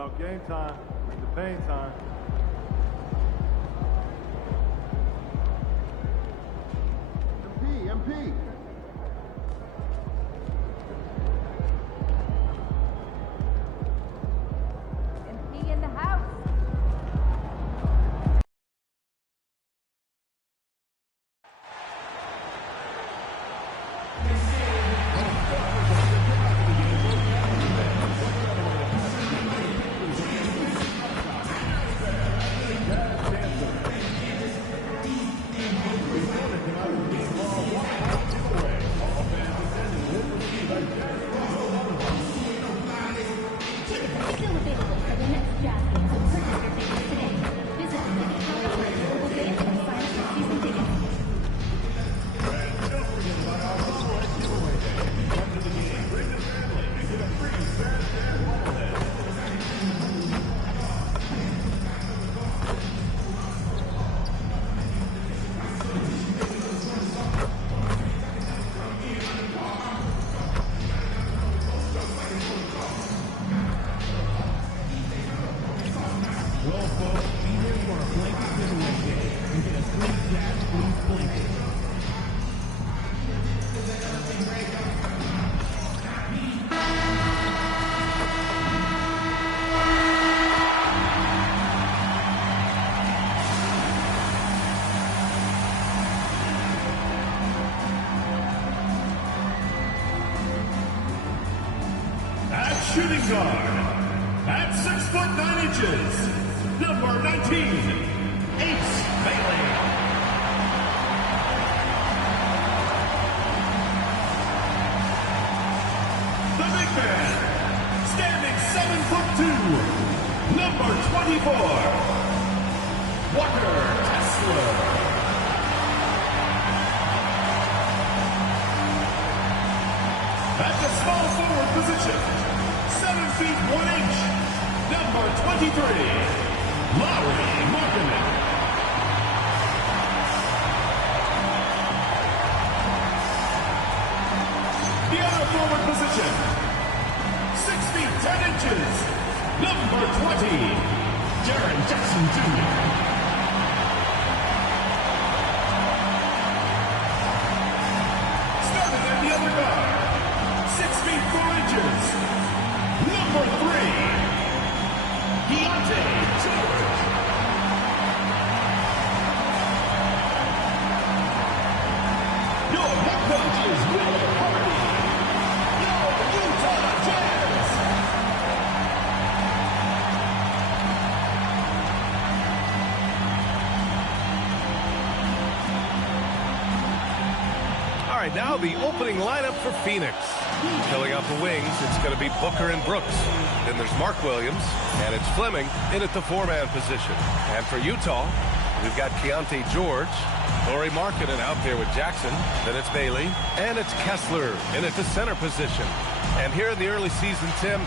About game time, the pain time. MP. MP in the house. Shooting guard, at 6'9", number 19, Ace Bailey. The big man, standing 7'2", number 24, Walker Kessler. At the small forward position, 7 feet 1 inch, number 23, Larry Markkinen. The other forward position, 6 feet 10 inches, number 20, Jaren Jackson Jr. Starting at the other guard, 6 feet 4 inches, number 3, George. Your head coach is Will Hardy. Your Utah Jazz. All right, now the opening lineup for Phoenix. Filling out the wings, it's going to be Booker and Brooks. Then there's Mark Williams, and it's Fleming in at the 4-man position. And for Utah, we've got Keontae George, Lauri Markkinen out there with Jackson. Then it's Bailey, and it's Kessler in at the center position. And here in the early season, Tim,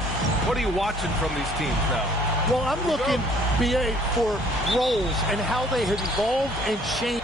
what are you watching from these teams now? Well, I'm looking, BA, for roles and how they have evolved and changed.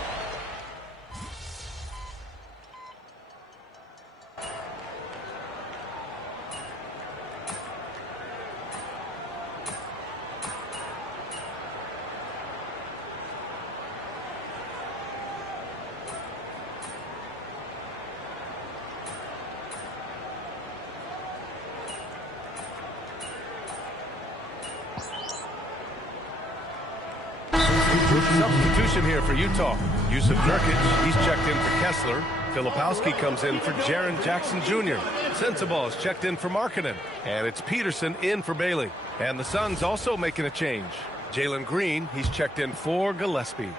Substitution here for Utah. Yusuf Nurkic, he's checked in for Kessler. Filipowski comes in for Jaren Jackson Jr. Sensabaugh is checked in for Markkinen. And it's Peterson in for Bailey. And the Suns also making a change. Jalen Green, he's checked in for Gillespie.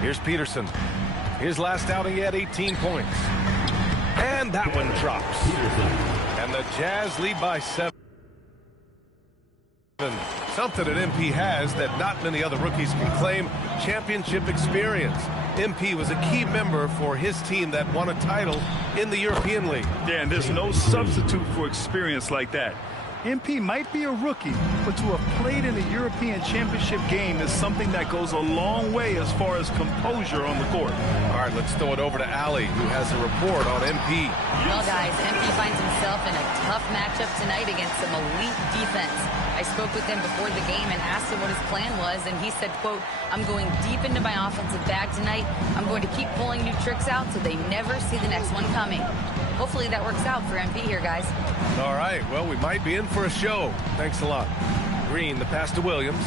Here's Peterson. His last outing, he had 18 points. And that one drops. And the Jazz lead by 7. Something that MP has that not many other rookies can claim: championship experience. MP was a key member for his team that won a title in the European League. Yeah, and there's no substitute for experience like that. MP might be a rookie, but to have played in a European Championship game is something that goes a long way as far as composure on the court. All right, let's throw it over to Allie, who has a report on MP. Well, guys, MP finds himself in a tough matchup tonight against some elite defense. I spoke with him before the game and asked him what his plan was, and he said, quote, "I'm going deep into my offensive bag tonight. I'm going to keep pulling new tricks out so they never see the next one coming." Hopefully that works out for MP here, guys. All right, well, we might be in for a show. Thanks a lot. Green, the pass to Williams.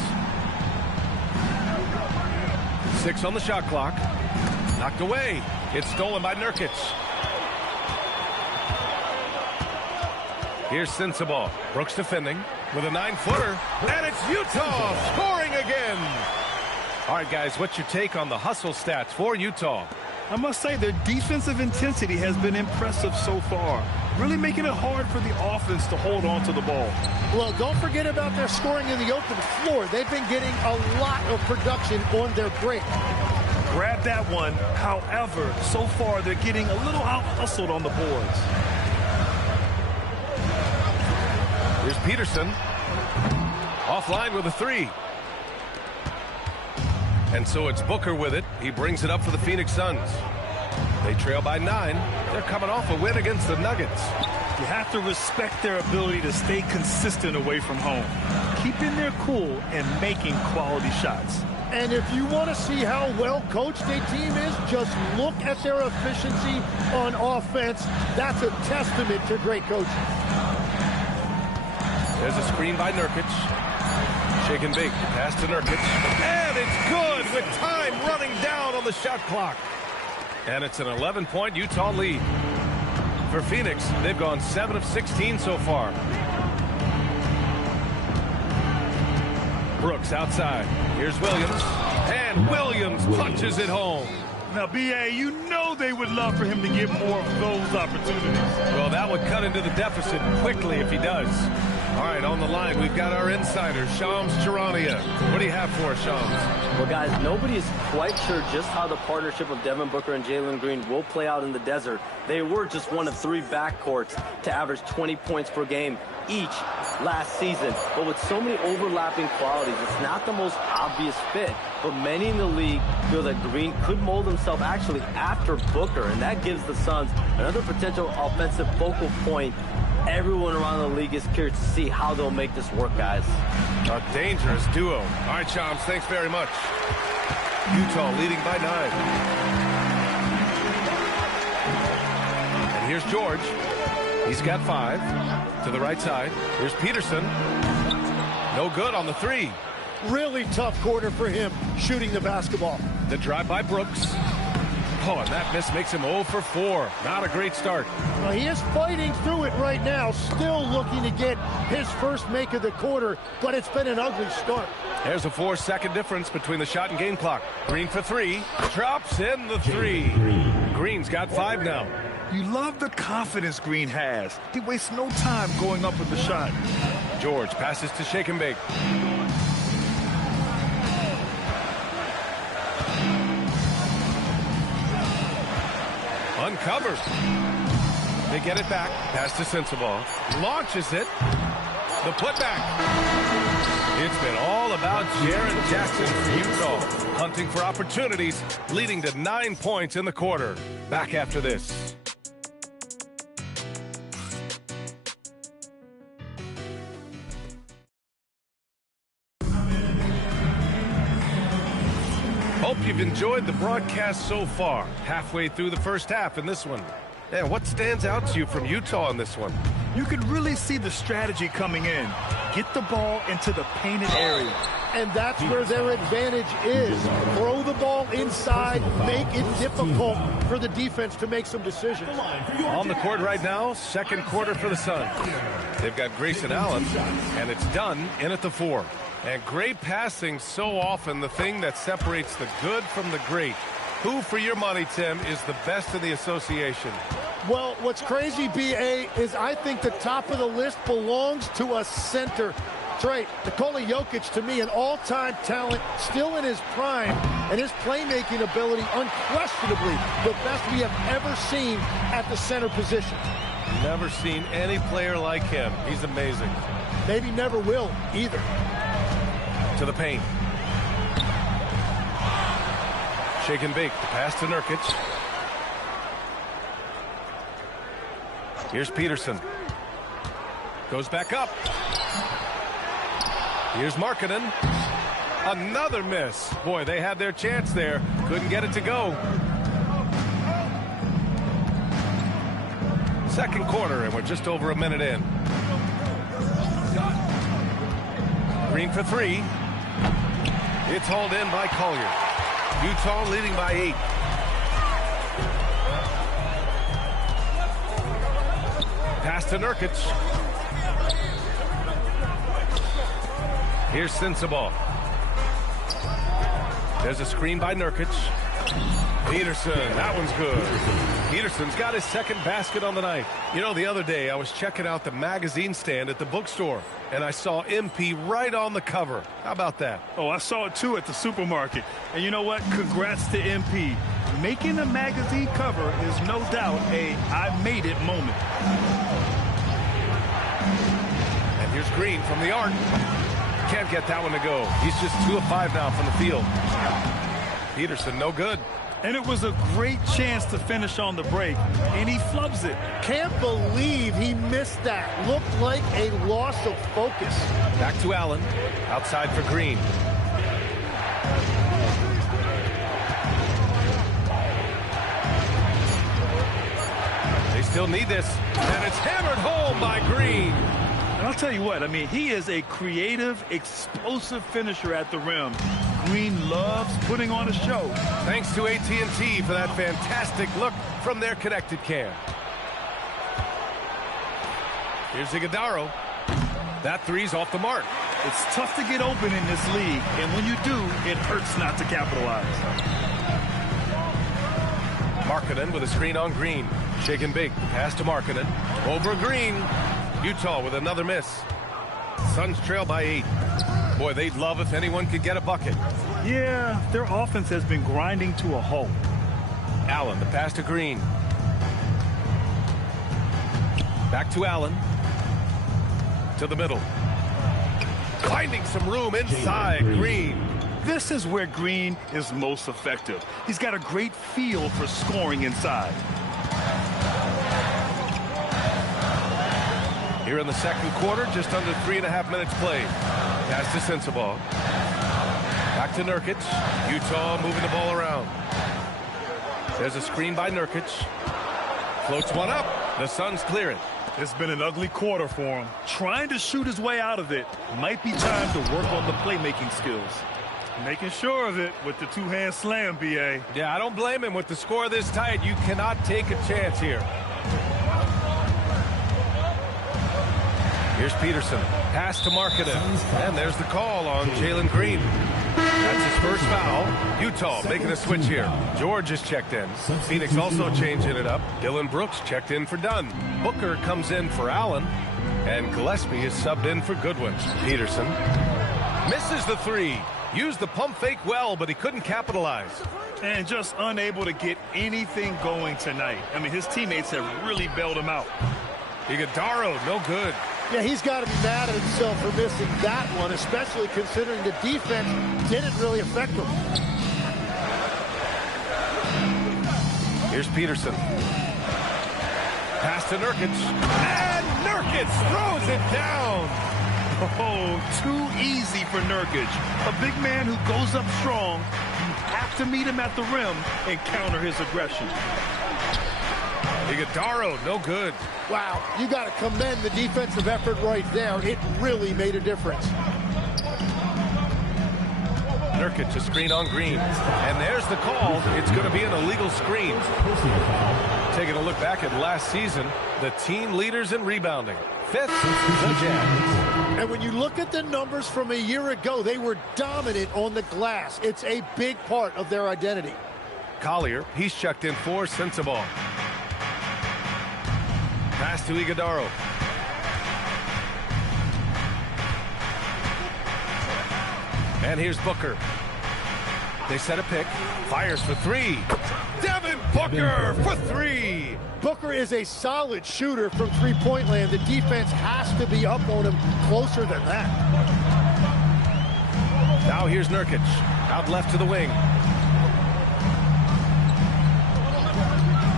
6 on the shot clock. Knocked away. It's stolen by Nurkic. Here's Sensabaugh. Brooks defending with a 9-footer. And it's Utah scoring again. All right, guys, what's your take on the hustle stats for Utah? I must say their defensive intensity has been impressive so far, really making it hard for the offense to hold on to the ball. Well, don't forget about their scoring in the open floor. They've been getting a lot of production on their break. Grab that one. However, so far they're getting a little out-hustled on the boards. Here's Peterson. Offline with a 3. And so it's Booker with it. He brings it up for the Phoenix Suns. They trail by 9. They're coming off a win against the Nuggets. You have to respect their ability to stay consistent away from home, keeping their cool and making quality shots. And if you want to see how well coached a team is, just look at their efficiency on offense. That's a testament to great coaching. There's a screen by Nurkic. Shake and bake. Pass to Nurkic. And it's good with time running down on the shot clock. And it's an 11-point Utah lead. For Phoenix, they've gone 7 of 16 so far. Brooks outside. Here's Williams. And Williams punches it home. Now, B.A., you know they would love for him to get more of those opportunities. Well, that would cut into the deficit quickly if he does. All right, on the line, we've got our insider, Shams Charania. What do you have for us, Shams? Well, guys, nobody is quite sure just how the partnership of Devin Booker and Jalen Green will play out in the desert. They were just one of 3 backcourts to average 20 points per game each last season. But with so many overlapping qualities, it's not the most obvious fit. But many in the league feel that Green could mold himself actually after Booker, and that gives the Suns another potential offensive focal point. Everyone around the league is curious to see how they'll make this work, guys. A dangerous duo. All right, Shams, thanks very much. Utah leading by 9. And here's George. He's got 5 to the right side. Here's Peterson. No good on the 3. Really tough quarter for him shooting the basketball. The drive by Brooks. Oh, and that miss makes him 0 for 4. Not a great start. Well, he is fighting through it right now, still looking to get his first make of the quarter, but it's been an ugly start. There's a 4-second difference between the shot and game clock. Green for 3. Drops in the 3. Green's got 5 now. You love the confidence Green has. He wastes no time going up with the shot. George passes to Shake and Bake. Uncovered. They get it back. Pass to Sensabaugh. Launches it. The putback. It's been all about Jaren Jackson for Utah. Hunting for opportunities, leading to 9 points in the quarter. Back after this. Hope you've enjoyed the broadcast so far. Halfway through the first half in this one. And what stands out to you from Utah in this one? You could really see the strategy coming in. Get the ball into the painted area. And that's where their advantage is. Throw the ball inside, make it difficult for the defense to make some decisions. On the court right now, second quarter for the Suns. They've got Grayson Allen, and it's done in at the 4. And great passing, so often the thing that separates the good from the great. Who, for your money, Tim, is the best in the association? Well, what's crazy, B.A., is I think the top of the list belongs to a center. Trey, Nikola Jokic, to me, an all-time talent, still in his prime, and his playmaking ability, unquestionably, the best we have ever seen at the center position. Never seen any player like him. He's amazing. Maybe never will either. To the paint. Shake and bake. The pass to Nurkic. Here's Peterson. Goes back up. Here's Markkanen. Another miss. Boy, they had their chance there. Couldn't get it to go. Second quarter, and we're just over a minute in. Green for three. It's hauled in by Collier. Utah leading by 8. Pass to Nurkic. Here's Sensabaugh. There's a screen by Nurkic. Peterson, that one's good. Peterson's got his second basket on the night. You know, the other day I was checking out the magazine stand at the bookstore, and I saw MP right on the cover. How about that? Oh, I saw it too at the supermarket. And you know what? Congrats to MP. Making a magazine cover is no doubt a I made it moment. And here's Green from the arc. Can't get that one to go. He's just 2 of 5 now from the field. Peterson, no good. And it was a great chance to finish on the break, and he flubs it. Can't believe he missed that. Looked like a loss of focus. Back to Allen. Outside for Green. They still need this, and it's hammered home by Green. And I'll tell you what, I mean, he is a creative, explosive finisher at the rim. Green loves putting on a show. Thanks to AT&T for that fantastic look from their connected cam. Here's Iguodaro. That three's off the mark. It's tough to get open in this league, and when you do, it hurts not to capitalize. Markkanen with a screen on Green. Shake and bake. Pass to Markkanen. Over Green. Utah with another miss. Suns trail by 8. Boy, they'd love if anyone could get a bucket. Yeah, their offense has been grinding to a halt. Allen, the pass to Green. Back to Allen. To the middle. Finding some room inside Green. This is where Green is most effective. He's got a great feel for scoring inside. Here in the second quarter, just under 3.5 minutes played. Pass to Sensabaugh. Back to Nurkic. Utah moving the ball around. There's a screen by Nurkic. Floats one up. The Suns clear it. It's been an ugly quarter for him. Trying to shoot his way out of it. Might be time to work on the playmaking skills. Making sure of it with the two-hand slam, B.A. Yeah, I don't blame him. With the score this tight, you cannot take a chance here. Here's Peterson. Pass to Markkanen. And there's the call on Jalen Green. That's his first foul. Utah making a switch here. George is checked in. Phoenix also changing it up. Dylan Brooks checked in for Dunn. Booker comes in for Allen. And Gillespie is subbed in for Goodwin. Peterson misses the three. Used the pump fake well, but he couldn't capitalize. And just unable to get anything going tonight. I mean, his teammates have really bailed him out. Iguodaro, no good. Yeah, he's got to be mad at himself for missing that one, especially considering the defense didn't really affect him. Here's Peterson. Pass to Nurkic. And Nurkic throws it down. Oh, too easy for Nurkic. A big man who goes up strong. You have to meet him at the rim and counter his aggression. Iguodaro, no good. Wow, you got to commend the defensive effort right there. It really made a difference. Nurkic, a screen on Green. And there's the call. It's going to be an illegal screen. Taking a look back at last season, the team leaders in rebounding. 5th, the Jazz. And when you look at the numbers from a year ago, they were dominant on the glass. It's a big part of their identity. Collier, he's checked in for Sensabaugh. Pass to Iguodaro. And here's Booker. They set a pick. Fires for three. Devin Booker Booker for three. Booker is a solid shooter from three-point land. The defense has to be up on him closer than that. Now here's Nurkic. Out left to the wing.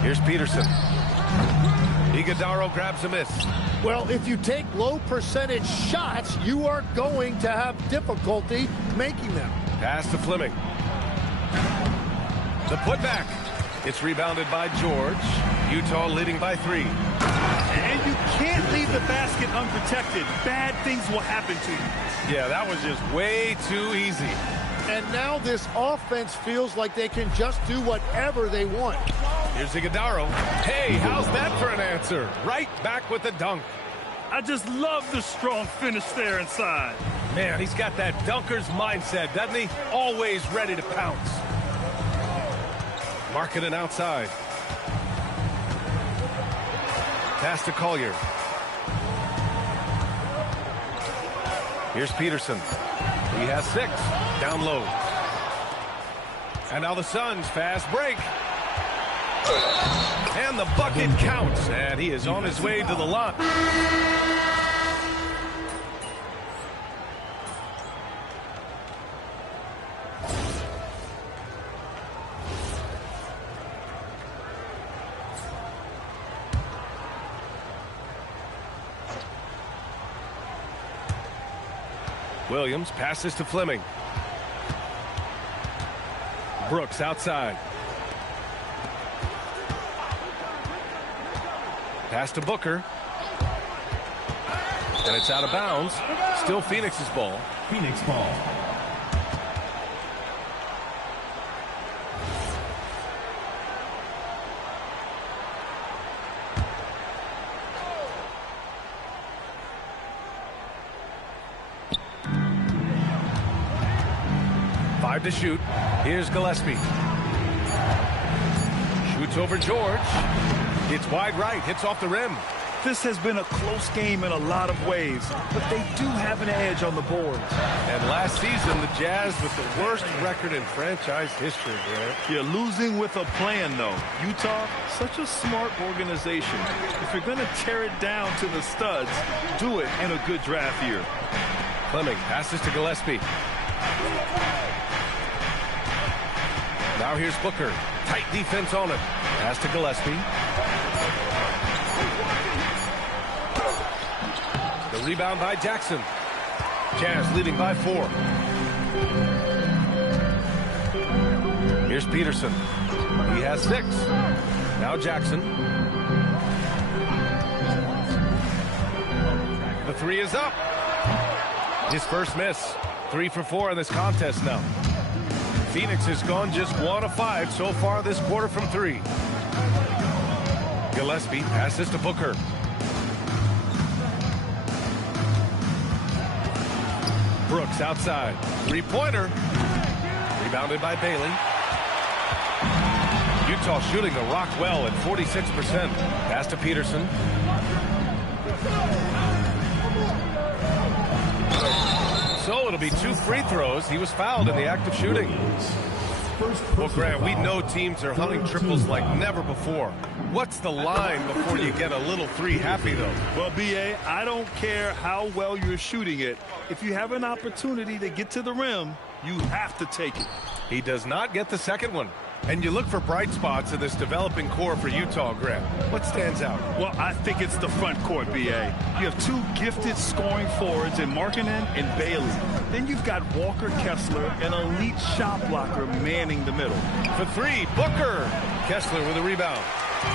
Here's Peterson. Iguodala grabs a miss. Well, if you take low percentage shots, you are going to have difficulty making them. Pass to Fleming. The putback. It's rebounded by George. Utah leading by 3. And you can't leave the basket unprotected. Bad things will happen to you. Yeah, that was just way too easy. And now this offense feels like they can just do whatever they want. Here's Iguodala. Hey, how's that for an answer? Right back with the dunk. I just love the strong finish there inside. Man, he's got that dunker's mindset, doesn't he? Always ready to pounce. Marking it outside. Pass to Collier. Here's Peterson. He has 6. Down low. And now the Suns fast break. And the bucket counts. And he is on his way to the line. Williams passes to Fleming. Brooks outside. Pass to Booker. And it's out of bounds. Still Phoenix's ball. Phoenix ball. To shoot. Here's Gillespie. Shoots over George. It's wide right. Hits off the rim. This has been a close game in a lot of ways, but they do have an edge on the boards. And last season, the Jazz with the worst record in franchise history, Grant. You're losing with a plan, though. Utah, such a smart organization. If you're going to tear it down to the studs, do it in a good draft year. Fleming passes to Gillespie. Now here's Booker. Tight defense on him. Pass to Gillespie. The rebound by Jackson. Jazz leading by 4. Here's Peterson. He has 6. Now Jackson. The 3 is up. His first miss. 3 for 4 in this contest now. Phoenix has gone just 1 of 5 so far this quarter from 3. Gillespie passes to Booker. Brooks outside. 3-pointer. Rebounded by Bailey. Utah shooting the rock well at 46%. Pass to Peterson. So it'll be 2 free throws. He was fouled in the act of shooting. Well, Grant, we know teams are hunting triples like never before. What's the line before you get a little 3 happy, though? Well, B.A., I don't care how well you're shooting it. If you have an opportunity to get to the rim, you have to take it. He does not get the second one. And you look for bright spots in this developing core for Utah, Grant. What stands out? Well, I think it's the front court, B.A. You have 2 gifted scoring forwards in Markkanen and Bailey. Then you've got Walker Kessler, an elite shot blocker, manning the middle. For 3, Booker. Kessler with a rebound.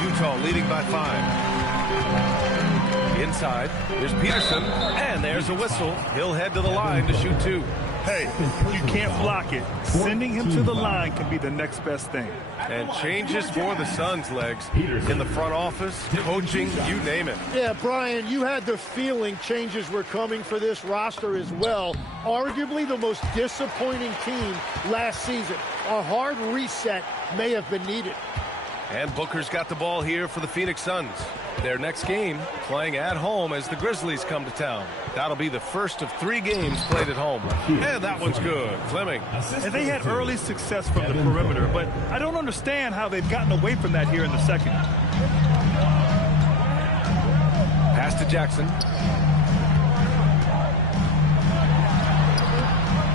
Utah leading by 5. Inside, there's Peterson, and there's a whistle. He'll head to the line to shoot 2. Hey, you can't block it. Sending him to the line can be the next best thing. And changes for the Suns, legs. In the front office, coaching, you name it. Yeah, Brian, you had the feeling changes were coming for this roster as well. Arguably the most disappointing team last season. A hard reset may have been needed. And Booker's got the ball here for the Phoenix Suns. Their next game playing at home as the Grizzlies come to town. That'll be the first of 3 games played at home. And that one's good. Fleming. And they had early success from the perimeter, but I don't understand how they've gotten away from that here in the second. Pass to Jackson.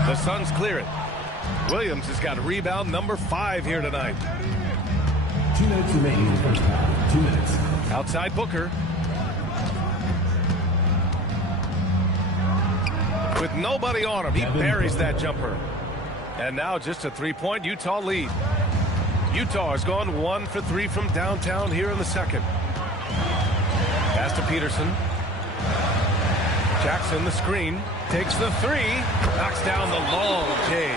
The Suns clear it. Williams has got rebound number 5 here tonight. 2 minutes remaining in the first half. 2 minutes. Outside Booker. With nobody on him, he buries that jumper. And now just a 3-point Utah lead. Utah has gone 1 for 3 from downtown here in the second. Pass to Peterson. Jackson, the screen, takes the 3, knocks down the long J.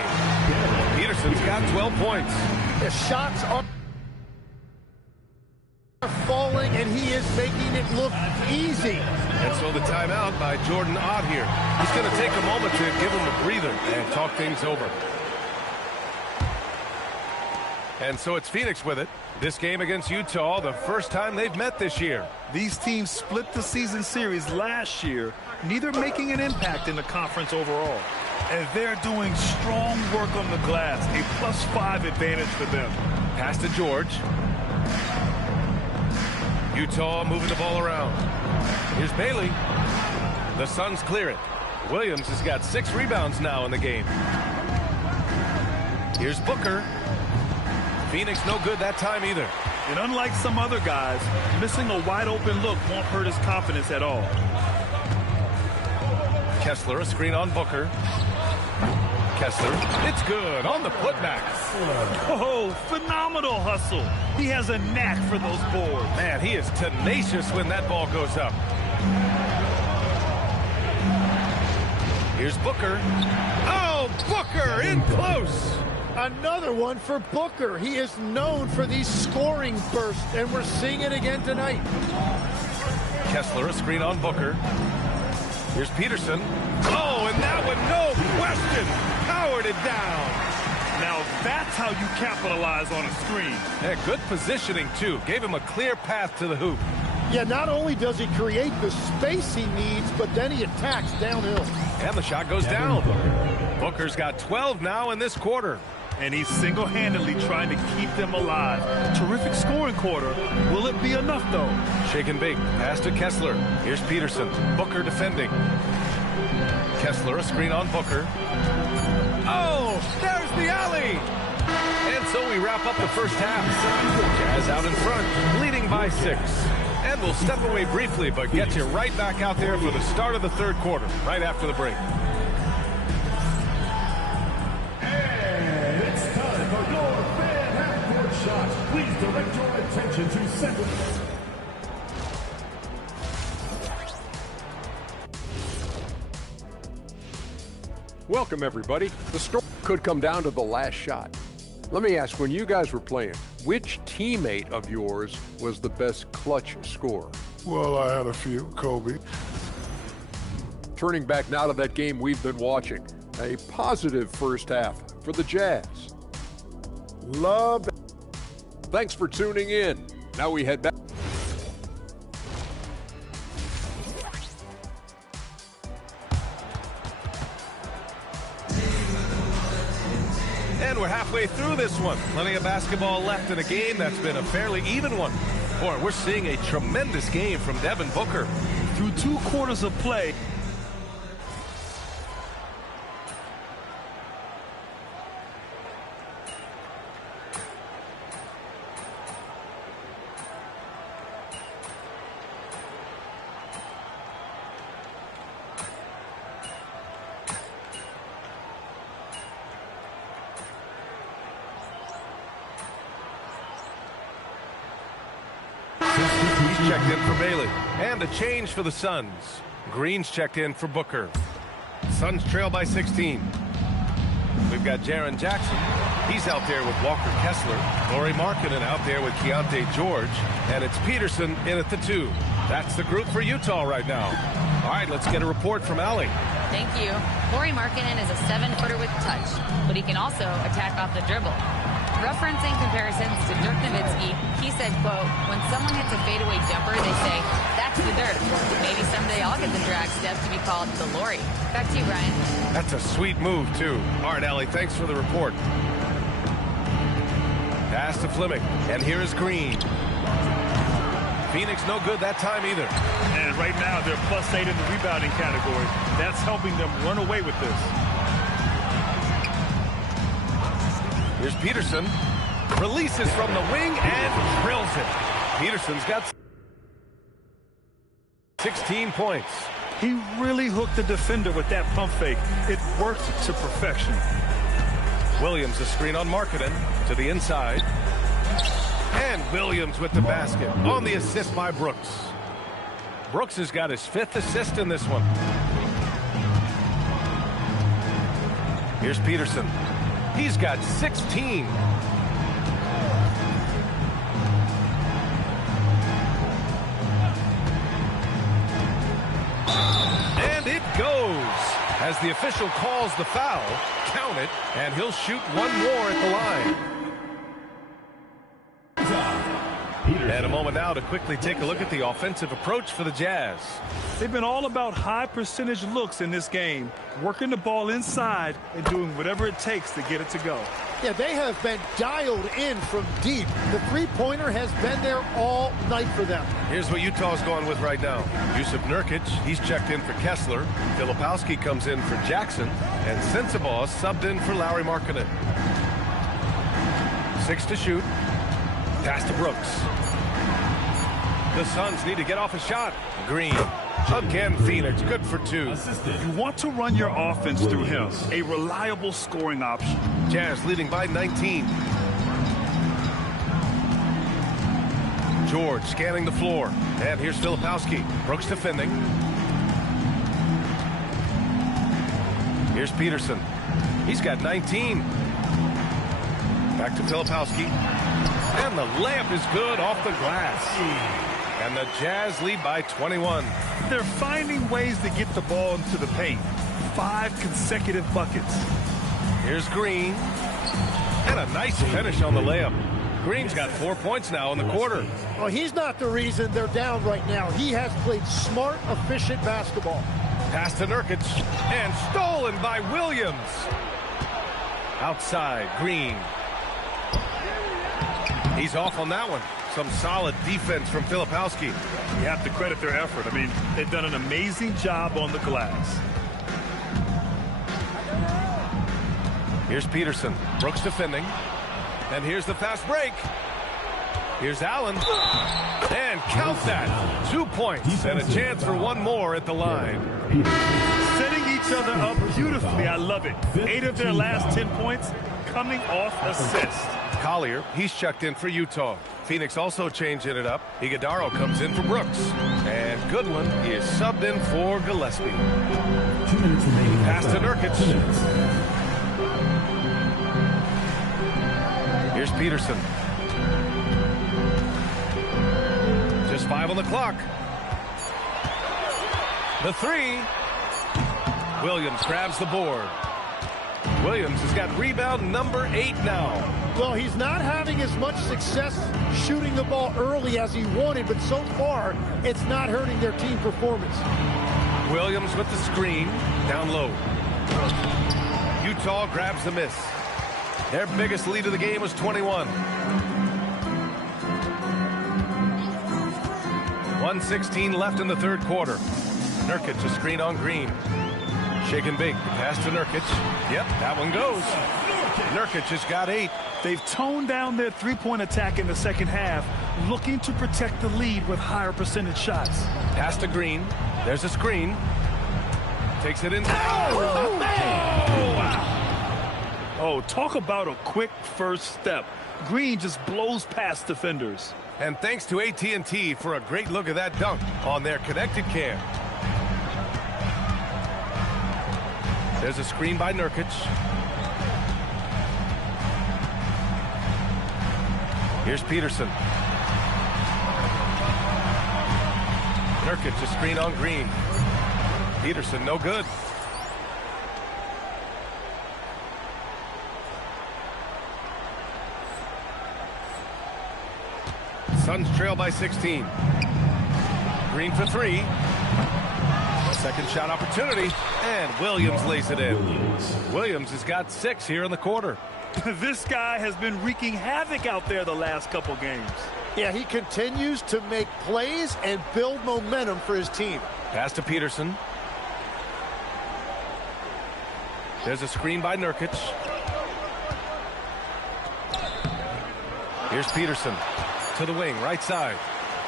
Peterson's got 12 points. The shots are falling, and he is making it look easy. And so the timeout by Jordan Ott here. He's going to take a moment to give him a breather and talk things over. And so it's Phoenix with it. This game against Utah, the first time they've met this year. These teams split the season series last year, neither making an impact in the conference overall. And they're doing strong work on the glass, a +5 advantage for them. Pass to George. Utah moving the ball around. Here's Bailey. The Suns clear it. Williams has got 6 rebounds now in the game. Here's Booker. Phoenix no good that time either. And unlike some other guys, missing a wide-open look won't hurt his confidence at all. Kessler, a screen on Booker. Kessler, it's good on the putback. Oh, phenomenal hustle. He has a knack for those boards. Man, he is tenacious when that ball goes up. Here's Booker. Oh, Booker in close. Another one for Booker. He is known for these scoring bursts, and we're seeing it again tonight. Kessler, a screen on Booker. Here's Peterson. Oh, and that one, no question, powered it down. Now that's how you capitalize on a screen. Yeah, good positioning, too. Gave him a clear path to the hoop. Yeah, not only does he create the space he needs, but then he attacks downhill. And the shot goes down. Booker's got 12 now in this quarter. And he's single-handedly trying to keep them alive. Terrific scoring quarter. Will it be enough, though? Shake and bake. Pass to Kessler. Here's Peterson. Booker defending. Kessler, a screen on Booker. Oh, there's the alley. And so we wrap up the first half. Jazz out in front, leading by 6. And we'll step away briefly, but get you right back out there for the start of the third quarter, right after the break. Please direct your attention to center. Welcome, everybody. The story could come down to the last shot. Let me ask, when you guys were playing, which teammate of yours was the best clutch scorer? Well, I had a few. Kobe. Turning back now to that game we've been watching, a positive first half for the Jazz. Love. Thanks for tuning in. Now we head back. And we're halfway through this one. Plenty of basketball left in a game that's been a fairly even one. Boy, we're seeing a tremendous game from Devin Booker. Through 2 quarters of play, He's checked in for Bailey. And a change for the Suns. Green's checked in for Booker. Suns trail by 16. We've got Jaren Jackson. He's out there with Walker Kessler. Lauri Markkanen out there with Keontae George. And it's Peterson in at the 2. That's the group for Utah right now. All right, let's get a report from Allie. Thank you. Lauri Markkanen is a 7-footer with touch, but he can also attack off the dribble. Referencing comparisons to Dirk Nowitzki, he said, quote, when someone hits a fadeaway jumper, they say, that's the dirt. Maybe someday I'll get the drag step to be called the lorry. Back to you, Brian. That's a sweet move, too. All right, Allie, thanks for the report. Pass to Fleming, and here is Green. Phoenix no good that time either. And right now, they're +8 in the rebounding category. That's helping them run away with this. Here's Peterson. Releases from the wing and drills it. Peterson's got 16 points. He really hooked the defender with that pump fake. It worked to perfection. Williams a screen on Markkanen to the inside. And Williams with the basket on the assist by Brooks. Brooks has got his 5th assist in this one. Here's Peterson. He's got 16. And it goes. As the official calls the foul, count it, and he'll shoot one more at the line. And a moment now to quickly take a look at the offensive approach for the Jazz. They've been all about high percentage looks in this game, working the ball inside and doing whatever it takes to get it to go. Yeah, they have been dialed in from deep. The three-pointer has been there all night for them. Here's what Utah's going with right now. Jusuf Nurkic, he's checked in for Kessler. Filipowski comes in for Jackson. And Sensabaugh subbed in for Lauri Markkanen. 6 to shoot. Pass to Brooks. The Suns need to get off a shot. Green. Again, Phoenix. Good for 2. You want to run your offense through him. A reliable scoring option. Jazz leading by 19. George scanning the floor. And here's Filipowski. Brooks defending. Here's Peterson. He's got 19. Back to Filipowski. And the layup is good off the glass. And the Jazz lead by 21. They're finding ways to get the ball into the paint. 5 consecutive buckets. Here's Green. And a nice finish on the layup. Green's got 4 points now in the quarter. Well, he's not the reason they're down right now. He has played smart, efficient basketball. Pass to Nurkic. And stolen by Williams. Outside, Green. He's off on that one. Some solid defense from Filipowski. You have to credit their effort. I mean, they've done an amazing job on the glass. Here's Peterson. Brooks defending. And here's the fast break. Here's Allen. And count that. 2 points and a chance for one more at the line. Setting each other up beautifully. I love it. 8 of their last 10 points coming off assist. Collier, he's checked in for Utah. Phoenix also changing it up. Iguodaro comes in for Brooks. And Goodwin is subbed in for Gillespie. 2 minutes remaining. Pass to Nurkic. Here's Peterson. Just 5 on the clock. The 3. Williams grabs the board. Williams has got rebound number 8 now. Well, he's not having as much success shooting the ball early as he wanted, but so far, it's not hurting their team performance. Williams with the screen, down low. Utah grabs the miss. Their biggest lead of the game was 21. 1:16 left in the third quarter. Nurkic a screen on Green. Shake and bake. Pass to Nurkic. Yep, that one goes. Nurkic has got 8. They've toned down their three-point attack in the second half, looking to protect the lead with higher percentage shots. Pass to Green. There's a screen. Takes it inside. Oh, wow. Oh, talk about a quick first step. Green just blows past defenders. And thanks to AT&T for a great look at that dunk on their connected cam. There's a screen by Nurkic. Here's Peterson. Nurkic a screen on Green. Peterson no good. Suns trail by 16. Green for three. Second shot opportunity, and Williams lays it in. Williams has got 6 here in the quarter. This guy has been wreaking havoc out there the last couple games. Yeah, he continues to make plays and build momentum for his team. Pass to Peterson. There's a screen by Nurkic. Here's Peterson to the wing, right side.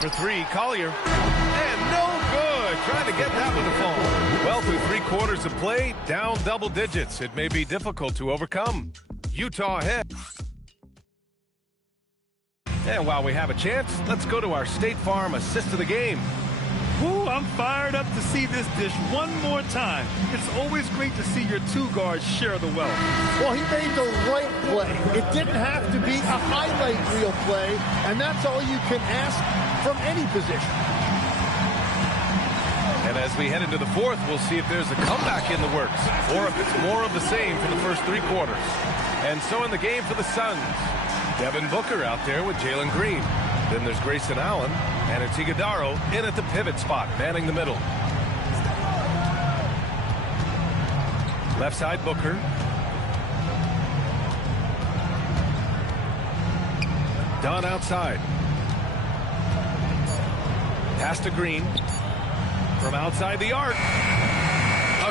For three, Collier. And no good. Trying to get that one to fall. Well, through 3 quarters of play, down double digits. It may be difficult to overcome. Utah ahead. And while we have a chance, let's go to our State Farm assist of the game. Ooh, I'm fired up to see this dish one more time. It's always great to see your 2 guards share the wealth. Well, he made the right play. It didn't have to be a highlight reel play, and that's all you can ask from any position. And as we head into the 4th, we'll see if there's a comeback in the works, or if it's more of the same for the first 3 quarters. And so in the game for the Suns, Devin Booker out there with Jalen Green. Then there's Grayson Allen, and it's Iguodaro in at the pivot spot, manning the middle. Left side, Booker. Dunn outside. Pass to Green. From outside the arc.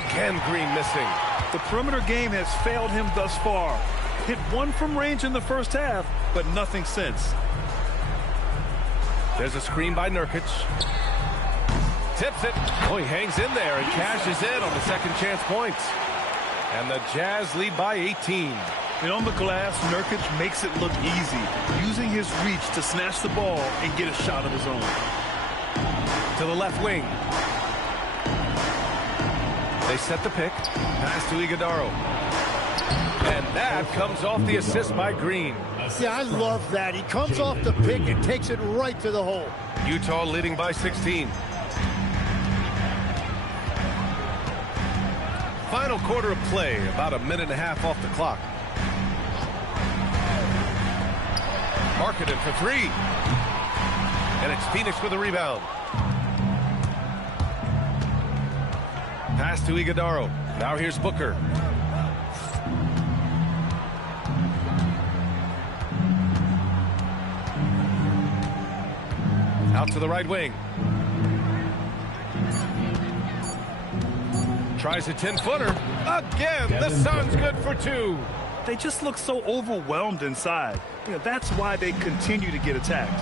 Again, Green missing. The perimeter game has failed him thus far. Hit 1 from range in the first half, but nothing since. There's a screen by Nurkic. Tips it. Oh, he hangs in there and cashes in on the second chance points. And the Jazz lead by 18. And on the glass, Nurkic makes it look easy, using his reach to snatch the ball and get a shot of his own. To the left wing. They set the pick. Pass to Iguodaro. And that comes off the assist by Green. Yeah, I love that. He comes off the pick and takes it right to the hole. Utah leading by 16. Final quarter of play, about 1.5 minutes off the clock. Marketed for 3. And it's Phoenix with a rebound. Pass to Iguodaro. Now here's Booker. Out to the right wing. Tries a 10-footer. Again, the Suns good for 2. They just look so overwhelmed inside. You know, that's why they continue to get attacked.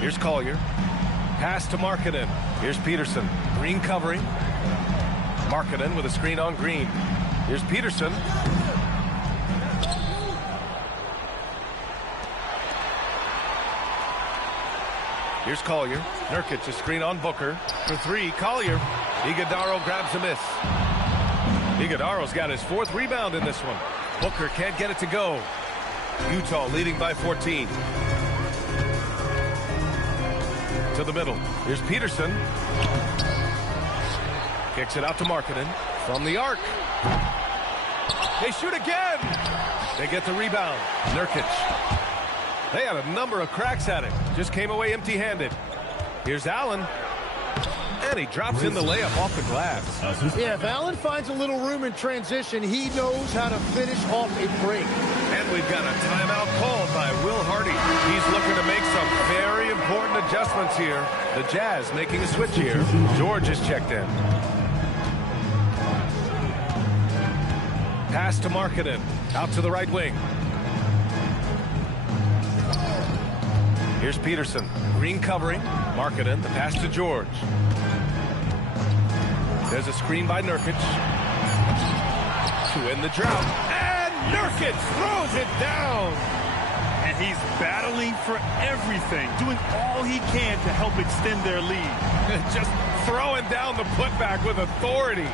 Here's Collier. Pass to Markkanen. Here's Peterson. Green covering. Markkanen with a screen on Green. Here's Peterson. Here's Collier. Nurkic, a screen on Booker. For 3, Collier. Iguodaro grabs a miss. Iguodaro's got his 4th rebound in this one. Booker can't get it to go. Utah leading by 14. To the middle. Here's Peterson. Kicks it out to Markkanen. From the arc. They shoot again. They get the rebound. Nurkic. They had a number of cracks at it. Just came away empty-handed. Here's Allen. And he drops in the layup off the glass. Yeah, if Allen finds a little room in transition, he knows how to finish off a break. And we've got a timeout called by Will Hardy. He's looking to make some very important adjustments here. The Jazz making a switch here. George is checked in. Pass to Markkanen. Out to the right wing. Here's Peterson. Green covering. Markkanen. The pass to George. There's a screen by Nurkic. To end the drought. And Nurkic throws it down. And he's battling for everything, doing all he can to help extend their lead. Just throwing down the putback with authority.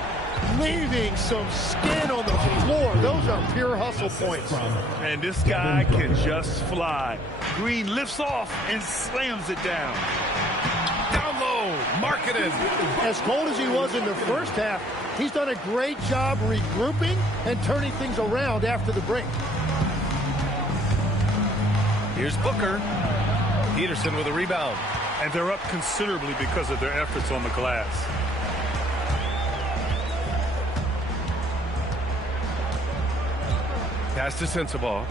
Leaving some skin on the floor. Those are pure hustle points. And this guy can just fly. Green lifts off and slams it down. Down low, Markkanen. As cold as he was in the first half, he's done a great job regrouping and turning things around after the break. Here's Booker. Peterson with a rebound. And they're up considerably because of their efforts on the glass. Pass to Sensabaugh.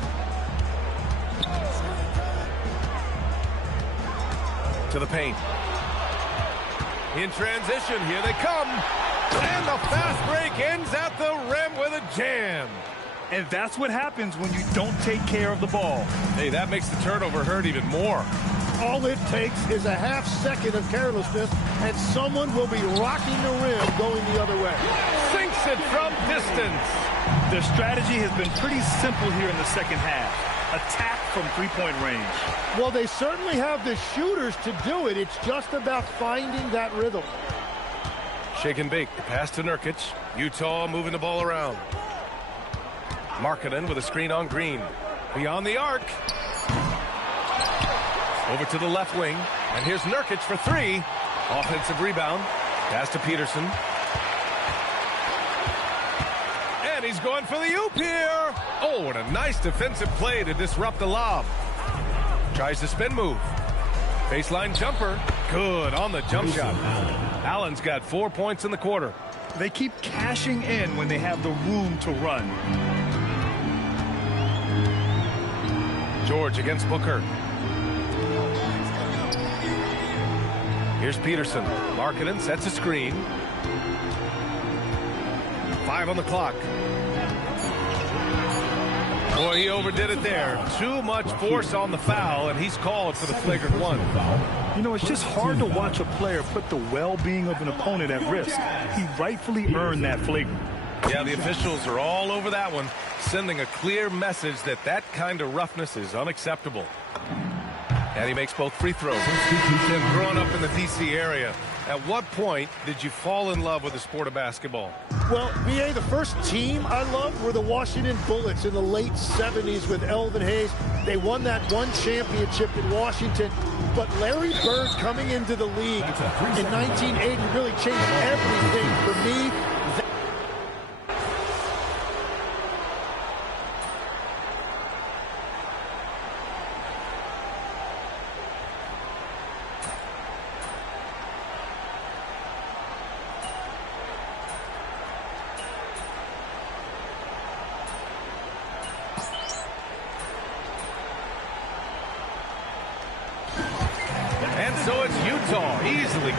To the paint. In transition, here they come. And the fast break ends at the rim with a jam. And that's what happens when you don't take care of the ball. Hey, that makes the turnover hurt even more. All it takes is a half second of carelessness, and someone will be rocking the rim going the other way. Sinks it from distance. Their strategy has been pretty simple here in the second half. Attack from three-point range. Well, they certainly have the shooters to do it. It's just about finding that rhythm. Shake and bake. The pass to Nurkic. Utah moving the ball around. Markkanen with a screen on Green. Beyond the arc. Over to the left wing. And here's Nurkic for three. Offensive rebound. Pass to Peterson. And he's going for the oop here. Oh, what a nice defensive play to disrupt the lob. Tries the spin move. Baseline jumper. Good on the jump shot. Allen's got 4 points in the quarter. They keep cashing in when they have the room to run. George against Booker. Here's Peterson. Markkanen sets a screen. 5 on the clock. Boy, he overdid it there. Too much force on the foul, and he's called for the flagrant one. You know, it's just hard to watch a player put the well-being of an opponent at risk. He rightfully earned that flagrant. Yeah, the officials are all over that one, sending a clear message that that kind of roughness is unacceptable. And he makes both free throws. And growing up in the D.C. area, at what point did you fall in love with the sport of basketball? Well, B.A., the first team I loved were the Washington Bullets in the late 70s with Elvin Hayes. They won that one championship in Washington. But Larry Bird coming into the league in 1980 really changed everything for me.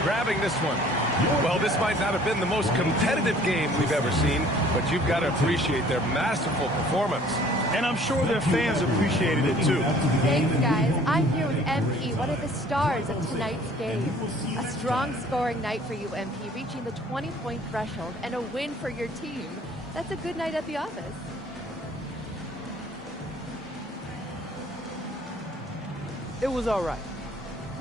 Grabbing this one. Well, this might not have been the most competitive game we've ever seen, but you've got to appreciate their masterful performance. And I'm sure their fans appreciated it too. Thanks, guys. I'm here with MP, one of the stars of tonight's game. A strong scoring night for you, MP, reaching the 20-point threshold and a win for your team. That's a good night at the office. It was all right.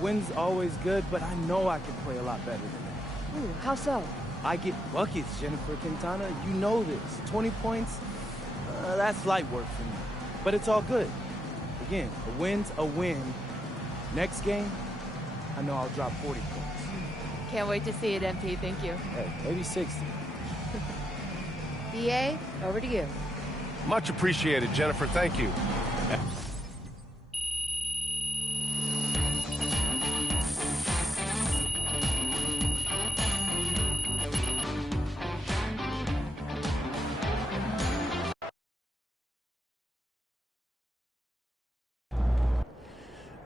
Win's always good, but I know I can play a lot better than that. Ooh, how so? I get buckets, Jennifer Quintana. You know this. 20 points, that's light work for me. But it's all good. Again, a win's a win. Next game, I know I'll drop 40 points. Can't wait to see it, MP. Thank you. Hey, maybe 60. BA, over to you. Much appreciated, Jennifer. Thank you.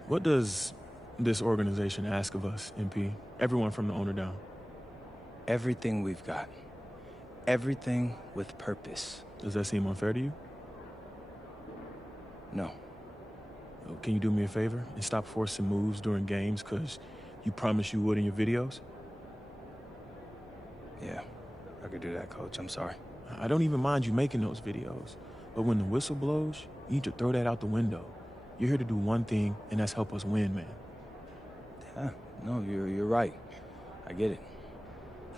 What does this organization ask of us, MP? Everyone from the owner down. Everything we've got. Everything with purpose. Does that seem unfair to you? No. Can you do me a favor and stop forcing moves during games because you promised you would in your videos? Yeah, I could do that, Coach. I'm sorry. I don't even mind you making those videos, but when the whistle blows, you need to throw that out the window. You're here to do one thing, and that's help us win, man. Yeah, no, you're right. I get it.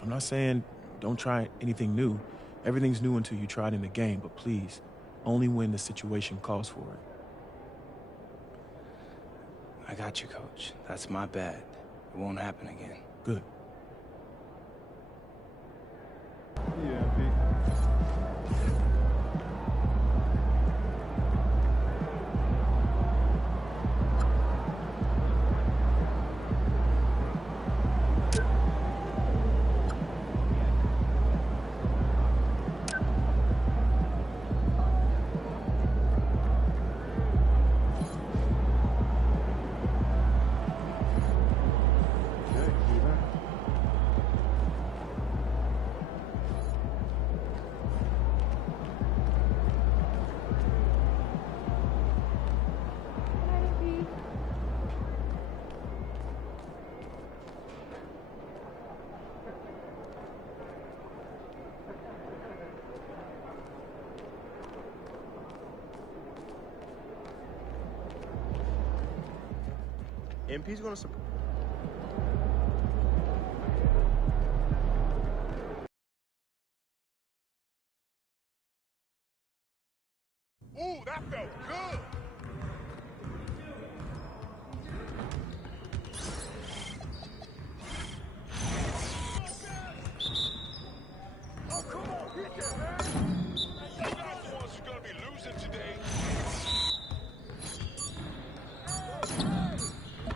I'm not saying don't try anything new. Everything's new until you try it in the game, but please, only when the situation calls for it. I got you, Coach. That's my bad. It won't happen again. Good. Yeah, Pete. MP's going to support. Ooh, that felt good. Oh, come on, hit that, man. You guys the ones who are going to be losing today.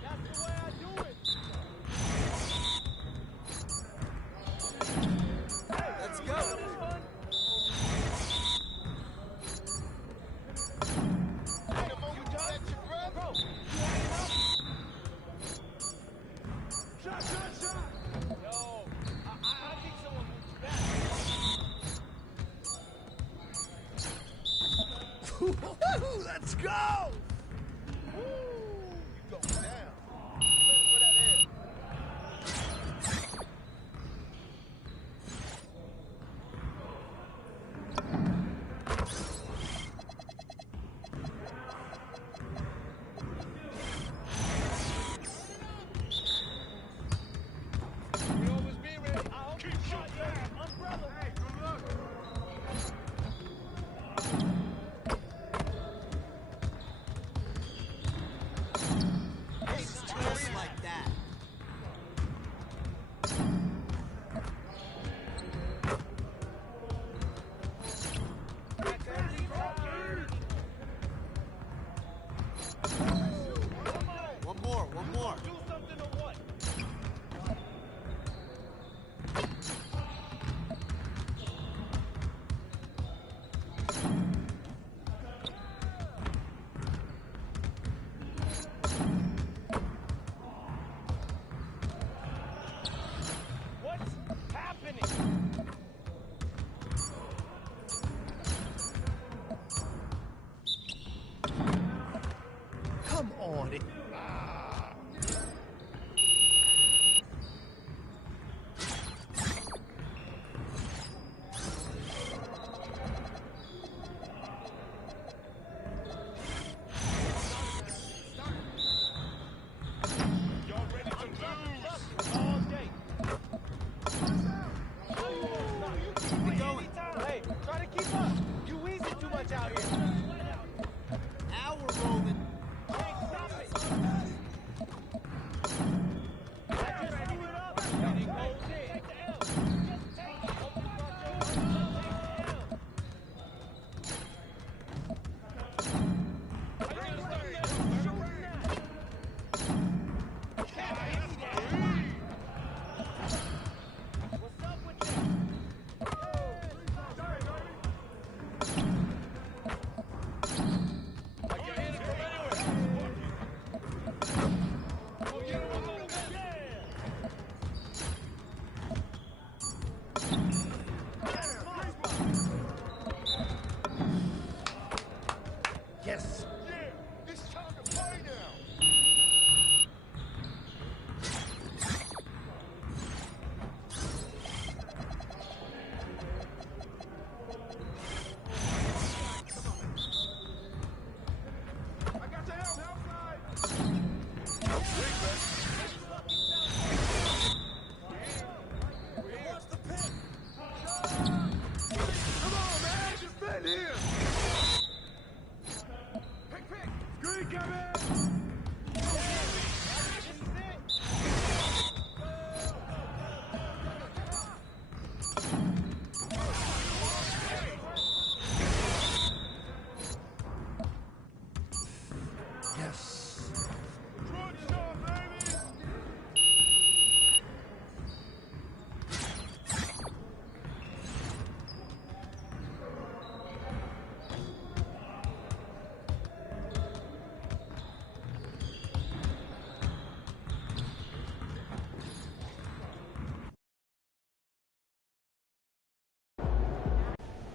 That's the way I do it. Let's go. Let's go! Woo! You go down. Ready for that air. We always be ready. Keep shooting that. Umbrella. Hey, good luck. Just like that. One more. Do something or what? What's happening? Come on. Y'all ready to lose? All day. We're going. Hey, try to keep up. You wheezing too much out here. Now we're rolling. Hey, stop it. I just threw it up, and it goes in. Take the L. Just take it. Hope you got your take the L. What's up with that? I can hit it from anywhere. Go get him a little bit. Yes. Yeah, it's time to play now. I got your help outside. What's the pick? Come on, man, just bend in. Pick. Screen coming. Yes. Good shot, baby.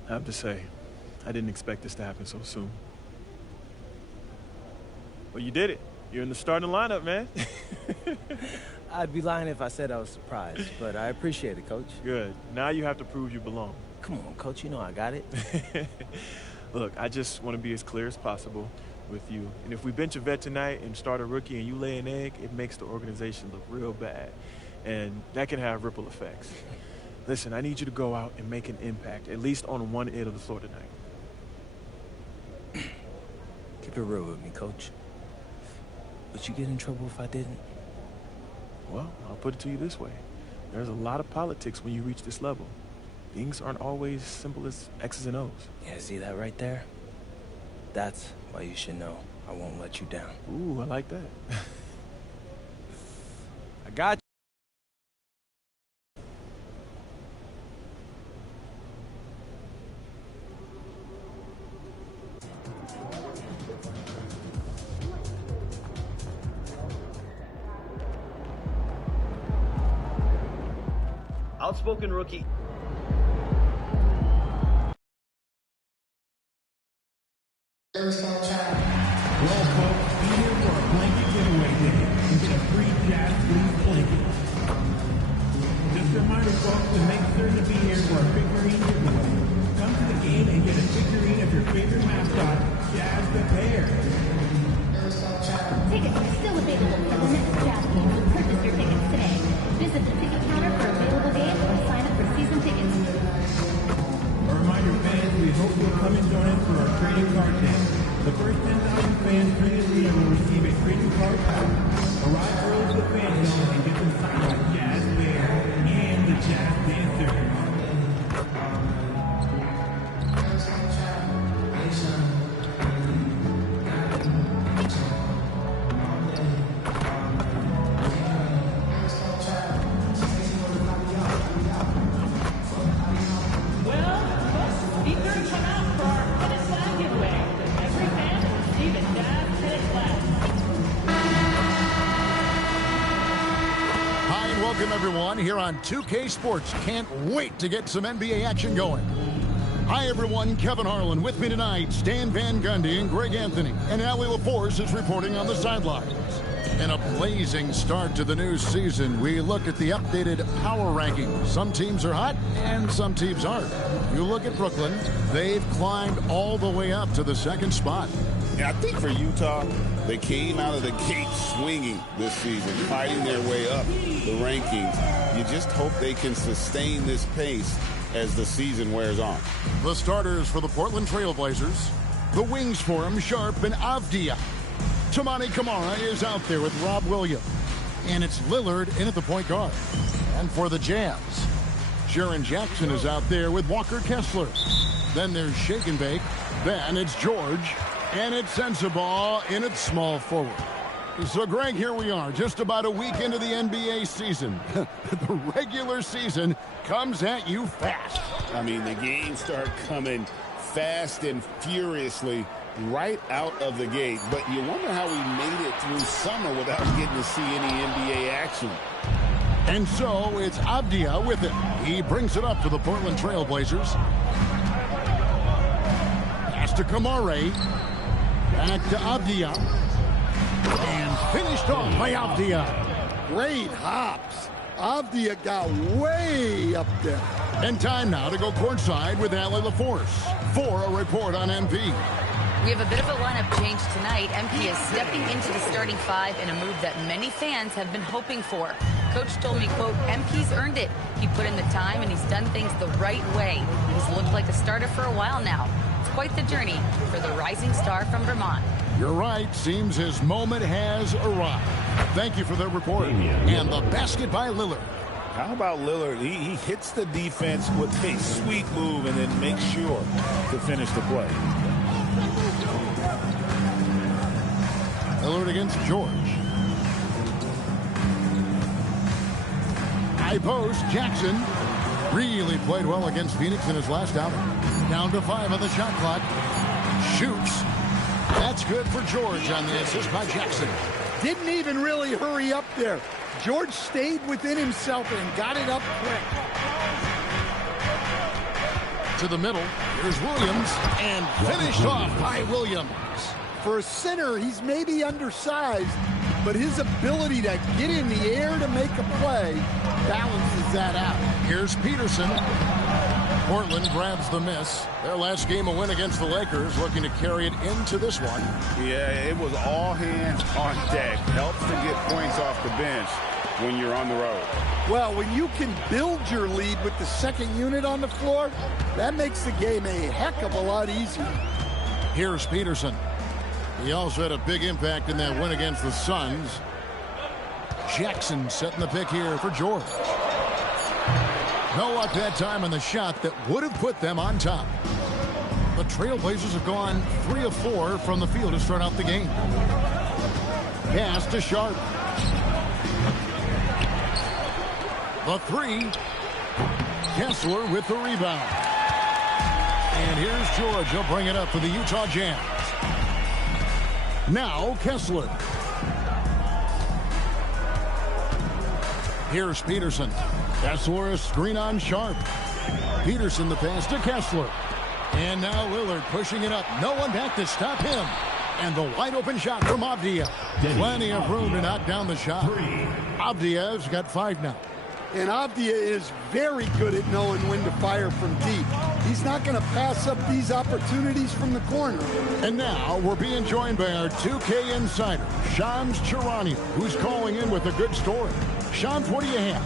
I have to say, I didn't expect this to happen so soon. But you did it. You're in the starting lineup, man. I'd be lying if I said I was surprised, but I appreciate it, Coach. Good. Now you have to prove you belong. Come on, Coach, you know I got it. Look, I just want to be as clear as possible. with you. And if we bench a vet tonight and start a rookie and you lay an egg, it makes the organization look real bad. And that can have ripple effects. Listen, I need you to go out and make an impact, at least on one end of the floor tonight. Keep it real with me, Coach. Would you get in trouble if I didn't? Well, I'll put it to you this way. There's a lot of politics when you reach this level. Things aren't always simple as X's and O's. Yeah, see that right there? That's why you should know I won't let you down. Ooh, I like that. I got you. Outspoken rookie. Well, folks, be here for a blanket giveaway day and get a free Jazz Sleeve blanket. Just a reminder, folks, to make sure to be here for a figurine giveaway. Come to the game and get a figurine of your favorite mascot, Jazz the Bear. Tickets are still available for the next Jazz game, so purchase your tickets today. Visit the ticket counter for available games or sign up for season tickets. A reminder, fans, we hope you'll come and join us for our trading card day. The first 10,000 fans previously will receive a trading card pack. Arrive early to the fan zone and get them signed by Jazz Bear and the Jazz Dancers. Everyone here on 2K Sports. Can't wait to get some NBA action going. Hi everyone, Kevin Harlan with me tonight, Stan Van Gundy and Greg Anthony, and Allie LaForce is reporting on the sidelines. In a blazing start to the new season, we look at the updated power rankings. Some teams are hot and some teams aren't. You look at Brooklyn, they've climbed all the way up to the second spot. Yeah, I think for Utah, they came out of the gate swinging this season, fighting their way up the rankings. You just hope they can sustain this pace as the season wears on. The starters for the Portland Trailblazers, the wings for him, Sharp and Avdia. Toumani Camara is out there with Rob Williams. And it's Lillard in at the point guard. And for the Jazz, Jaren Jackson is out there with Walker Kessler. Then there's Shake and Bake. Then it's George. And it's Sensabaugh in at small forward. So, Greg, here we are, just about a week into the NBA season. The regular season comes at you fast. I mean, the games start coming fast and furiously right out of the gate. But you wonder how we made it through summer without getting to see any NBA action. And so it's Avdia with it. He brings it up for the Portland Trailblazers. Pass to Camara. Back to Avdia. And finished off by Avdia. Great hops. Avdia got way up there. And time now to go courtside with Allie LaForce for a report on MP. We have a bit of a lineup change tonight. MP is stepping into the starting five in a move that many fans have been hoping for. Coach told me, quote, MP's earned it. He put in the time and he's done things the right way. He's looked like a starter for a while now. It's quite the journey for the rising star from Vermont. You're right. Seems his moment has arrived. Thank you for the report. And the basket by Lillard. How about Lillard? He hits the defense with a sweet move and then makes sure to finish the play. Lillard against George. High post, Jackson. Really played well against Phoenix in his last outing. Down to 5 on the shot clock. Shoots. That's good for George on the assist by Jackson. Didn't even really hurry up there. George stayed within himself and got it up quick. To the middle. Here's Williams. And finished off by Williams. For a center, he's maybe undersized, but his ability to get in the air to make a play balances that out. Here's Peterson. Portland grabs the miss. Their last game a win against the Lakers, looking to carry it into this one. Yeah, it was all hands on deck. Helps to get points off the bench when you're on the road. Well, when you can build your lead with the second unit on the floor, that makes the game a heck of a lot easier. Here's Peterson. He also had a big impact in that win against the Suns. Jackson setting the pick here for George. No luck that time on the shot that would have put them on top. The Trailblazers have gone 3 of 4 from the field to start out the game. Pass to Sharp. The 3. Kessler with the rebound. And here's George. He'll bring it up for the Utah Jazz. Now Kessler. Here's Peterson. Kessler, a screen on Sharp. Peterson the pass to Kessler. And now Lillard pushing it up. No one back to stop him. And the wide open shot from Avdija. Plenty of room to knock down the shot. Avdija's got 5 now. And Avdija is very good at knowing when to fire from deep. He's not going to pass up these opportunities from the corner. And now we're being joined by our 2K insider, Shams Charania, who's calling in with a good story. Shams, what do you have?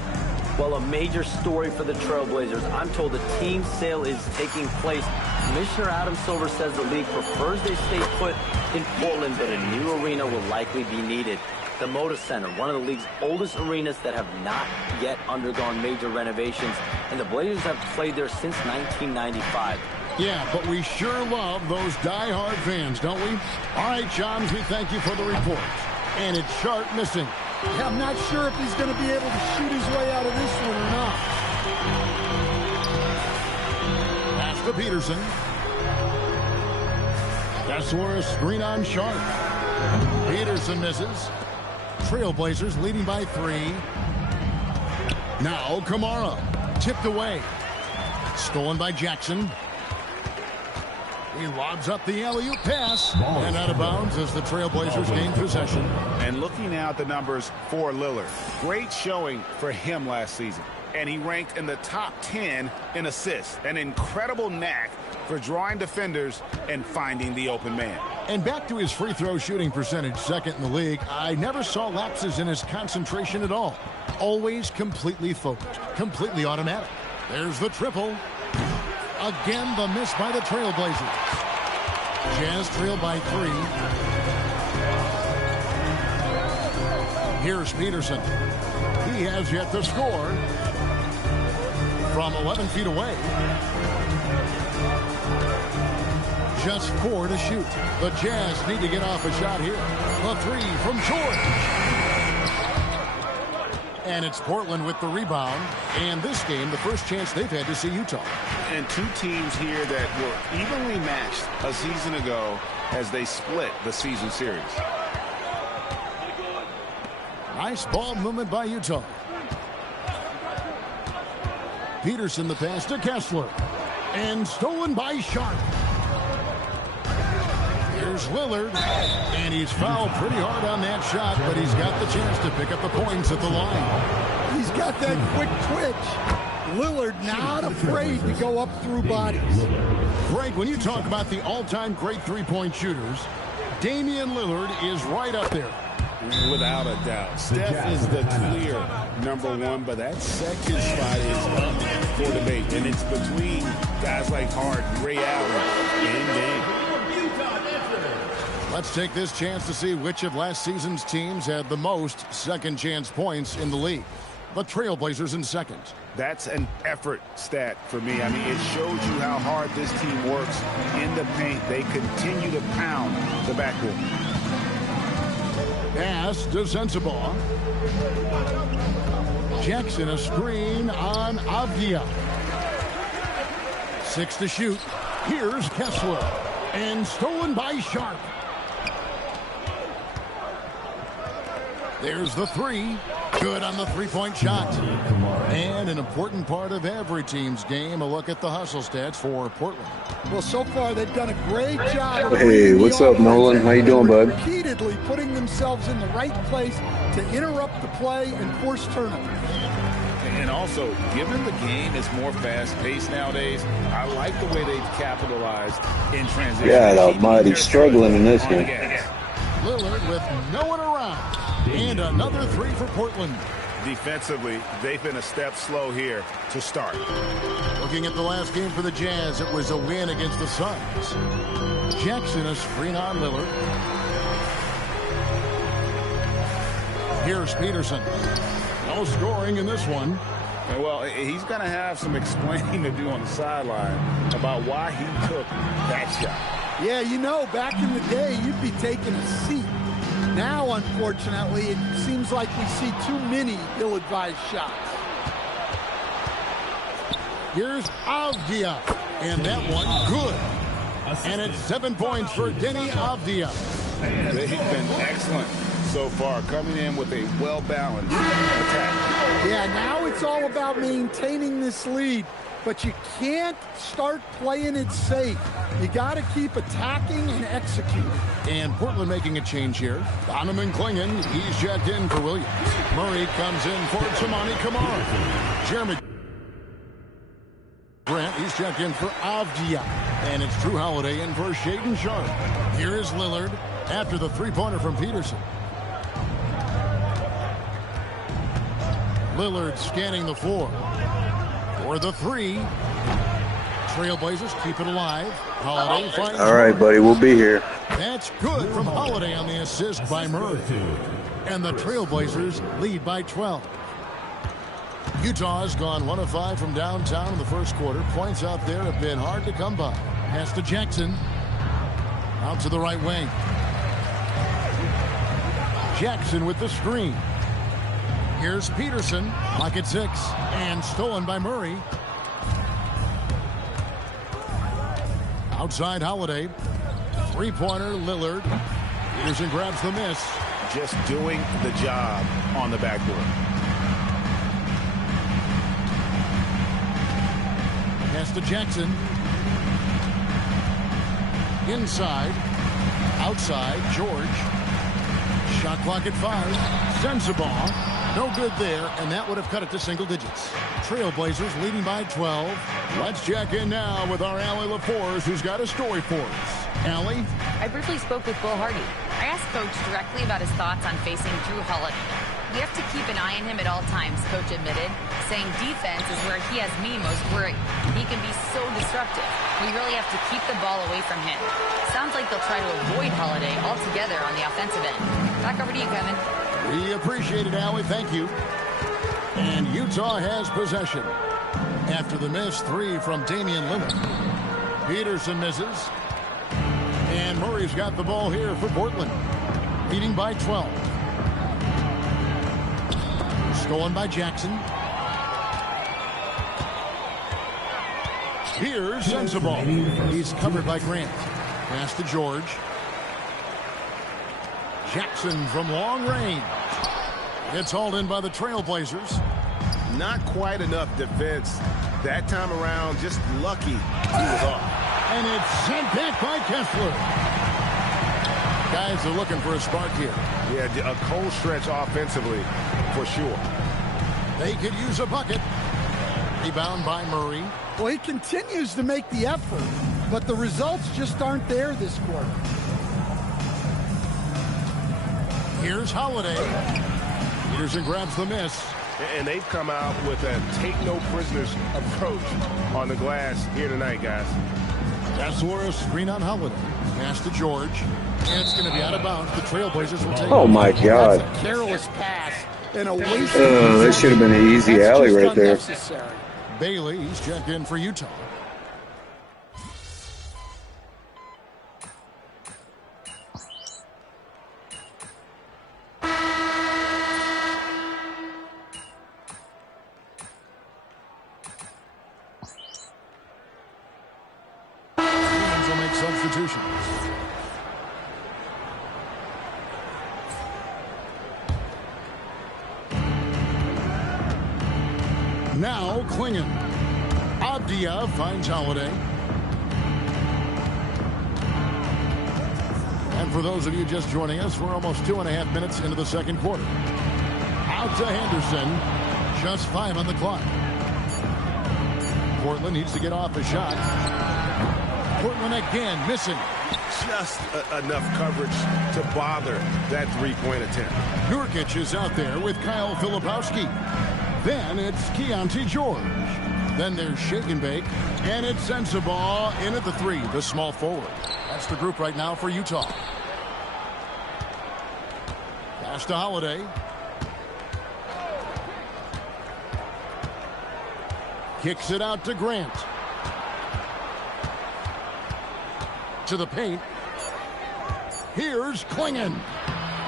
Well, a major story for the Trailblazers. I'm told a team sale is taking place. Commissioner Adam Silver says the league prefers they stay put in Portland, but a new arena will likely be needed. The Moda Center, one of the league's oldest arenas that have not yet undergone major renovations, and the Blazers have played there since 1995. Yeah, but we sure love those die-hard fans, don't we? All right, Johns, we thank you for the report. And it's Sharp missing. Yeah, I'm not sure if he's going to be able to shoot his way out of this one or not. Pass to Peterson. That's where a screen on Sharp. Peterson misses. Trailblazers leading by 3. Now Kamara. Tipped away. Stolen by Jackson. He lobs up the alley-oop pass. And out of bounds as the Trailblazers gain possession. And looking now at the numbers for Lillard. Great showing for him last season. And he ranked in the top 10 in assists. An incredible knack for drawing defenders and finding the open man. And back to his free throw shooting percentage, second in the league. I never saw lapses in his concentration at all. Always completely focused, completely automatic. There's the triple. Again, the miss by the Trailblazers. Jazz trail by 3. Here's Peterson. He has yet to score from 11 feet away. Just 4 to shoot. The Jazz need to get off a shot here. The 3 from George. And it's Portland with the rebound. And this game, the first chance they've had to see Utah. And 2 teams here that were evenly matched a season ago as they split the season series. Nice ball movement by Utah. Peterson the pass to Kessler. And stolen by Sharp. Here's Lillard. And he's fouled pretty hard on that shot, but he's got the chance to pick up the points at the line. He's got that quick twitch. Lillard not afraid to go up through bodies. Greg, when you talk about the all-time great three-point shooters, Damian Lillard is right up there. Without a doubt. Steph is the clear #1, but that second spot is up for debate. And it's between guys like Harden, Ray Allen, and Dame. Let's take this chance to see which of last season's teams had the most second chance points in the league. The Trailblazers in second. That's an effort stat for me. I mean, it shows you how hard this team works in the paint. They continue to pound the backboard. Pass to Sensabaugh. Jackson a screen on Avdija. 6 to shoot. Here's Kessler. And stolen by Sharp. There's the 3. Good on the three-point shot. And an important part of every team's game, a look at the hustle stats for Portland. Well, so far they've done a great job. Hey, what's up, Nolan? How you doing, bud? Repeatedly putting themselves in the right place to interrupt the play and force turnovers. And also, given the game is more fast-paced nowadays, I like the way they've capitalized in transition. God almighty, struggling in this one. Lillard with no one around. And another three for Portland. Defensively, they've been a step slow here to start. Looking at the last game for the Jazz, it was a win against the Suns. Jackson is screen on Lillard. Here's Peterson. No scoring in this one. Well, he's going to have some explaining to do on the sideline about why he took that shot. Yeah, you know, back in the day, you'd be taking a seat. Now, unfortunately, it seems like we see too many ill-advised shots. Here's Avdia. And that one, good. And it's 7 points for Denny Avdia. They've been excellent so far, coming in with a well-balanced attack. Yeah, now it's all about maintaining this lead, but you can't start playing it safe. You got to keep attacking and executing. And Portland making a change here. Donovan Clingan, he's checked in for Williams. Murray comes in for Tamani Kamara. Jeremy Grant, he's checked in for Avdia. And it's Drew Holiday in for Shaedon Sharpe. Here is Lillard after the three-pointer from Peterson. Lillard scanning the floor for the three. Trailblazers keep it alive. Holiday finds. All right, buddy, we'll be here. That's good from Holiday on the assist by Murray. And the Trailblazers lead by 12. Utah's gone 1 of 5 from downtown in the first quarter. Points out there have been hard to come by. Pass to Jackson. Out to the right wing. Jackson with the screen. Here's Peterson, lock at 6, and stolen by Murray. Outside Holiday. Three-pointer, Lillard. Peterson grabs the miss. Just doing the job on the backboard. Pass to Jackson. Inside. Outside, George. Shot clock at 5. Sends the ball. No good there, and that would have cut it to single digits. Trailblazers leading by 12. Let's check in now with our Allie LaForce, who's got a story for us. Allie? I briefly spoke with Will Hardy. I asked Coach directly about his thoughts on facing Drew Holiday. We have to keep an eye on him at all times, Coach admitted, saying defense is where he has me most worried. He can be so disruptive. We really have to keep the ball away from him. Sounds like they'll try to avoid Holiday altogether on the offensive end. Back over to you, Kevin. We appreciate it, Allie. Thank you. And Utah has possession. After the missed three from Damian Lillard. Peterson misses. And Murray's got the ball here for Portland. Leading by 12. Stolen by Jackson. Here's Sensabaugh. He's covered by Grant. Pass to George. Jackson from long range. It's hauled in by the Trailblazers. Not quite enough defense that time around. Just lucky he was off. And it's sent back by Kessler. Guys are looking for a spark here. Yeah, a cold stretch offensively for sure. They could use a bucket. Rebound by Murray. Well, he continues to make the effort, but the results just aren't there this quarter. Here's Holiday. Peterson grabs the miss. And they've come out with a take-no-prisoners approach on the glass here tonight, guys. That's where a screen on Holiday. Pass to George. And it's going to be out of bounds. The Trailblazers will take it. Oh, my God. That's a careless pass and a waste. That should have been an easy alley right there. Bailey, he's checked in for Utah. Will make substitutions. Now Clingan. Avdia finds Holiday. And for those of you just joining us, we're almost 2.5 minutes into the second quarter. Out to Henderson. Just 5 on the clock. Portland needs to get off a shot. Portland again missing. Just enough coverage to bother that three-point attempt. Nurkic is out there with Kyle Filipowski. Then it's Keontae George. Then there's Shake and Bake. And it's Sensabaugh in at the 3, the small forward. That's the group right now for Utah. Pass to Holiday. Kicks it out to Grant. To the paint. Here's Klingon.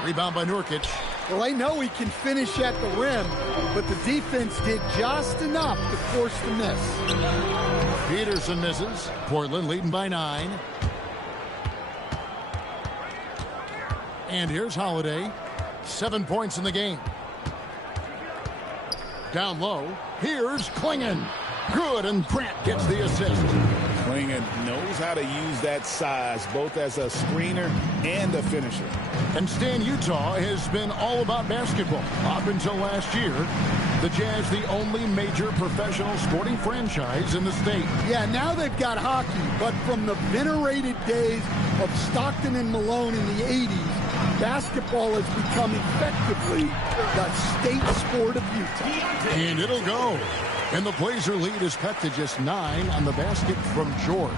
Rebound by Nurkic. Well, I know he can finish at the rim, but the defense did just enough to force the miss. Peterson misses. Portland leading by 9. And here's Holiday. 7 points in the game. Down low. Here's Klingon. Good, and Grant gets the assist. Klingon knows how to use that size, both as a screener and a finisher. And Stan, Utah has been all about basketball up until last year. The Jazz, the only major professional sporting franchise in the state. Yeah, now they've got hockey, but from the venerated days of Stockton and Malone in the 80s, basketball has become effectively the state sport of Utah. And it'll go. And the Blazer lead is cut to just 9 on the basket from George.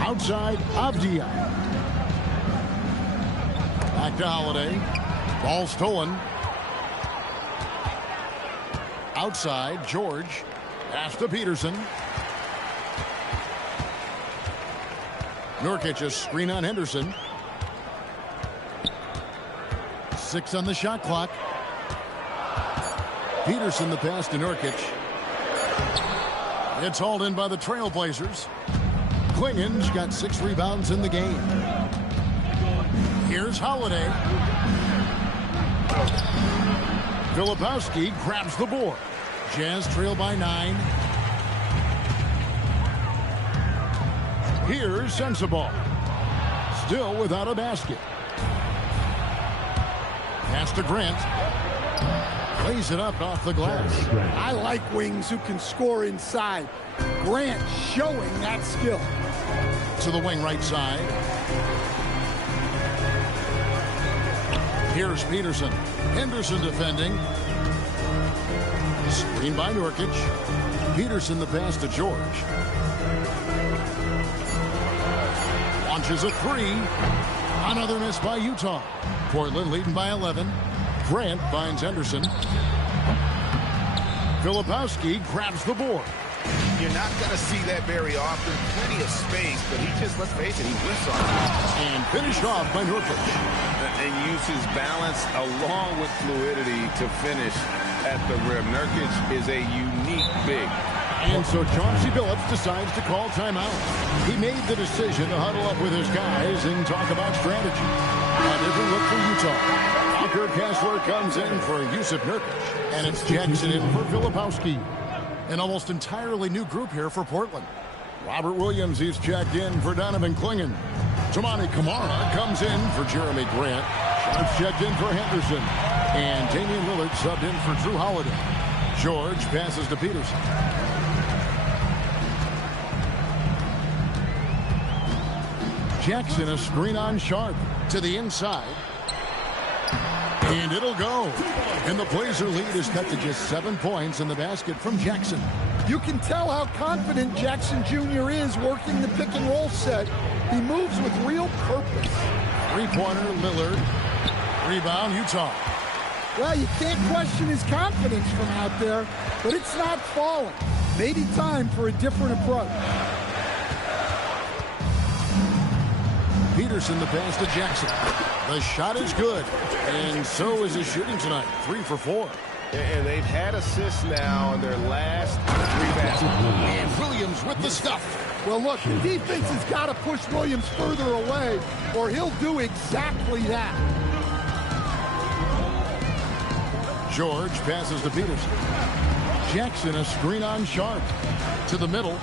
Outside, Avdia. Back to Holiday. Ball stolen. Outside, George. Pass to Peterson. Nurkic a screen on Henderson. 6 on the shot clock. Peterson the pass to Nurkic. It's hauled in by the Trailblazers. Klingon's got 6 rebounds in the game. Here's Holiday. Filipowski grabs the board. Jazz trail by 9. Here's Sensabaugh. Still without a basket. Pass to Grant. Plays it up off the glass. I like wings who can score inside. Grant showing that skill. To the wing right side. Here's Peterson. Henderson defending. Screen by Nurkic. Peterson the pass to George. Launches a 3. Another miss by Utah. Portland leading by 11. Grant finds Henderson. Filipowski grabs the board. You're not going to see that very often. Plenty of space, but he just, let's face it, he whiffs on it. And finished off by Nurkic. And uses balance along with fluidity to finish at the rim. Nurkic is a unique big. And so Chauncey Billups decides to call timeout. He made the decision to huddle up with his guys and talk about strategy. A different look for Utah. Walker Kessler comes in for Yusuf Nurkic. And it's Jackson in for Filipowski. An almost entirely new group here for Portland. Robert Williams is checked in for Donovan Klingon. Tamani Kamara comes in for Jeremy Grant. Sharp's checked in for Henderson. And Damian Lillard subbed in for Drew Holiday. George passes to Peterson. Jackson a screen on Sharp to the inside. And it'll go. And the Blazer lead is cut to just 7 points in the basket from Jackson. You can tell how confident Jackson Jr. is working the pick and roll set. He moves with real purpose. 3-pointer, Lillard. Rebound, Utah. Well, you can't question his confidence from out there, but it's not falling. Maybe time for a different approach. Peterson the pass to Jackson. The shot is good, and so is his shooting tonight. 3 for 4. And they've had assists now in their last 3 baskets. And Williams with the stuff. Well, look, the defense has got to push Williams further away, or he'll do exactly that. George passes to Peterson. Jackson a screen on Sharp. To the middle.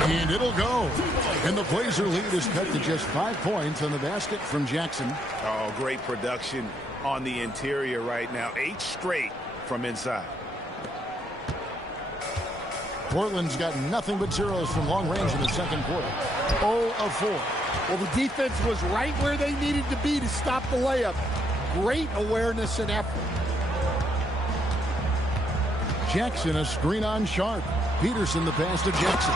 And it'll go. And the Blazer lead is cut to just 5 points on the basket from Jackson. Oh, great production. on the interior right now. 8 straight from inside. Portland's got nothing but zeros from long range in the second quarter. 0 of 4. Well, the defense was right where they needed to be to stop the layup. Great awareness and effort. Jackson, a screen on Sharp. Peterson, the pass to Jackson.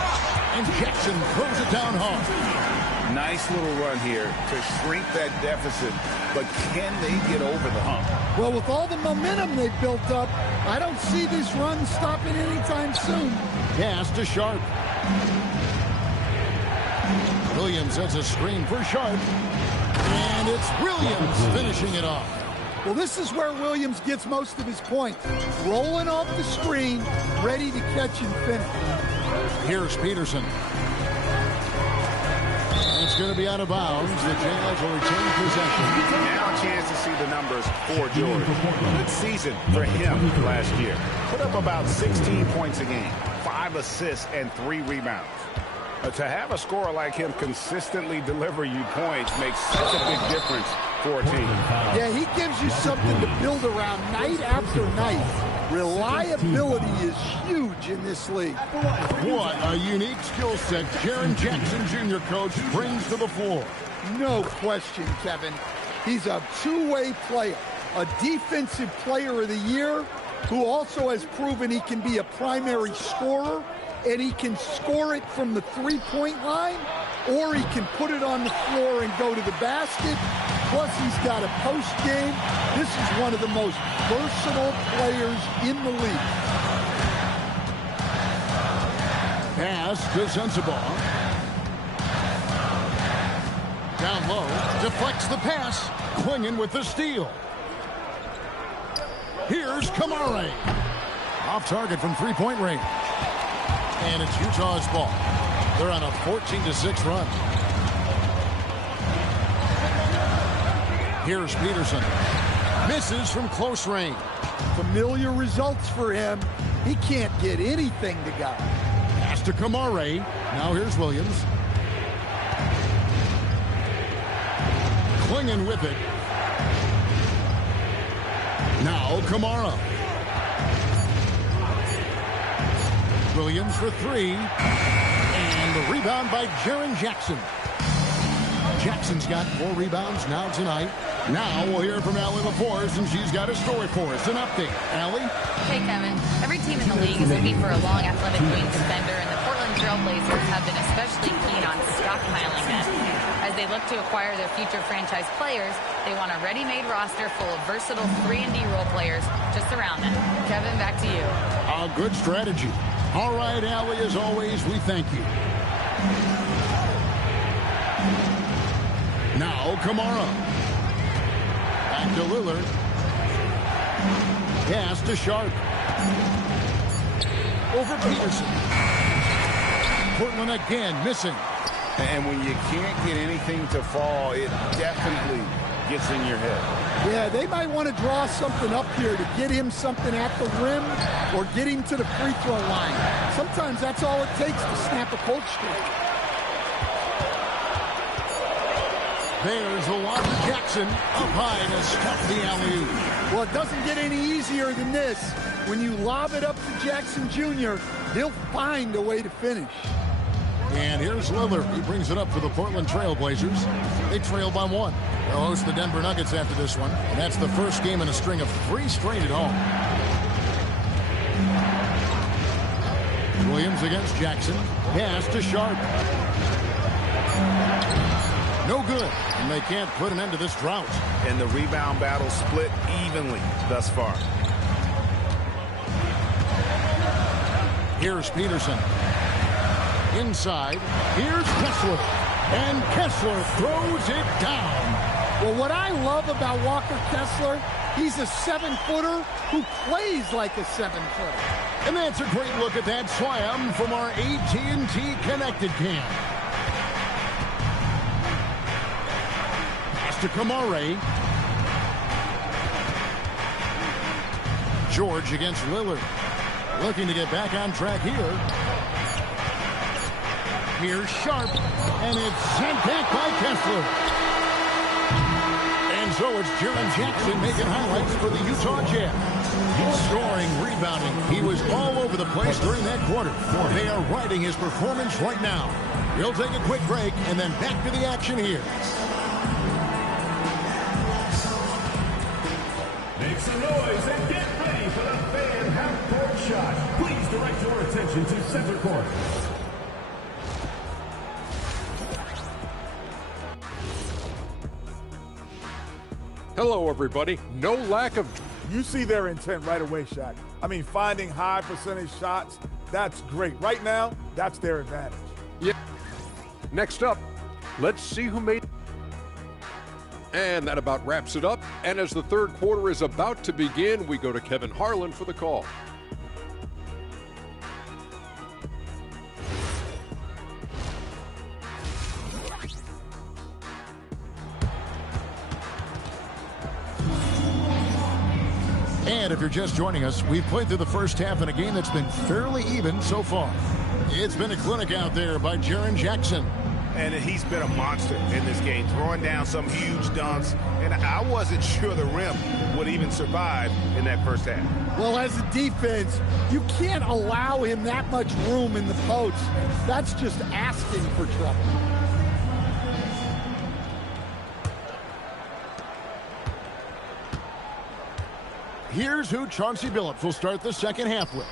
And Jackson throws it down hard. Nice little run here to shrink that deficit, but can they get over the hump? Well, with all the momentum they've built up, I don't see this run stopping anytime soon. Pass to Sharp. Williams sets a screen for Sharp. And it's Williams finishing it off. Well, this is where Williams gets most of his points. Rolling off the screen, ready to catch and finish. Here's Peterson. It's going to be out of bounds. The Jazz will retain possession. Now a chance to see the numbers for George. Good season for him last year. Put up about 16 points a game, 5 assists, and 3 rebounds. To have a scorer like him consistently deliver you points makes such a big difference for a team. Yeah, he gives you something to build around night after night. Reliability is huge in this league. What a unique skill set Jaren Jackson Jr. coach brings to the floor. No question, Kevin. He's a two-way player, a defensive player of the year who also has proven he can be a primary scorer, and he can score it from the three-point line, or he can put it on the floor and go to the basket. Plus, he's got a post game. This is one of the most versatile players in the league. Pass to Sensabaugh. Down low, deflects the pass. Clinging with the steal. Here's Kamare. Off target from three-point range. And it's Utah's ball. They're on a 14-6 run. Here's Peterson. Misses from close range. Familiar results for him. He can't get anything to go. Pass to Kamare. Now here's Williams. Clinging with it. Now Kamara. Williams for 3. And the rebound by Jaren Jackson. Jackson's got 4 rebounds now tonight. Now we'll hear from Allie LaForce, and she's got a story for us. An update. Allie? Hey, Kevin. Every team in the league is looking for a long, athletic wing defender, and the Portland Trailblazers have been especially keen on stockpiling them. As they look to acquire their future franchise players, they want a ready-made roster full of versatile 3-and-D role players to surround them. Kevin, back to you. A good strategy. All right, Allie, as always, we thank you. Now, Kamara. Back to Lillard. Pass to Sharp. Over Peterson. Portland again missing. And when you can't get anything to fall, it definitely gets in your head. Yeah, they might want to draw something up here to get him something at the rim or get him to the free throw line. Sometimes that's all it takes to snap a cold streak. There's the lob to Jackson. Up high to stop the alley-oop. Well, it doesn't get any easier than this. When you lob it up to Jackson Jr., he'll find a way to finish. And here's Lillard. He brings it up for the Portland Trailblazers. They trail by 1. They'll host the Denver Nuggets after this one. And that's the first game in a string of 3 straight at home. Williams against Jackson. Pass to Sharp. No good. And they can't put an end to this drought. And the rebound battle split evenly thus far. Here's Peterson. Inside. Here's Kessler. And Kessler throws it down. Well, what I love about Walker Kessler, he's a 7-footer who plays like a 7-footer. And that's a great look at that slam from our AT&T Connected Cam. Pass to Kamare. George against Lillard. Looking to get back on track here. Here's Sharp, and it's sent back by Kessler. And And so it's Jaren Jackson making highlights for the Utah Jazz. Scoring, rebounding. He was all over the place during that quarter. They are riding his performance right now. We'll take a quick break and then back to the action here. Make some noise and get ready for the fan half-court shot. Please direct your attention to center court. Hello, everybody. No lack of... You see their intent right away, Shaq. I mean, finding high percentage shots, that's great. Right now, that's their advantage. Yeah. Next up, let's see who made... And that about wraps it up. And as the third quarter is about to begin, we go to Kevin Harlan for the call. And if you're just joining us, we've played through the first half in a game that's been fairly even so far. It's been a clinic out there by Jaren Jackson. And he's been a monster in this game, throwing down some huge dunks. And I wasn't sure the rim would even survive in that first half. Well, as a defense, you can't allow him that much room in the post. That's just asking for trouble. Here's who Chauncey Billups will start the second half with.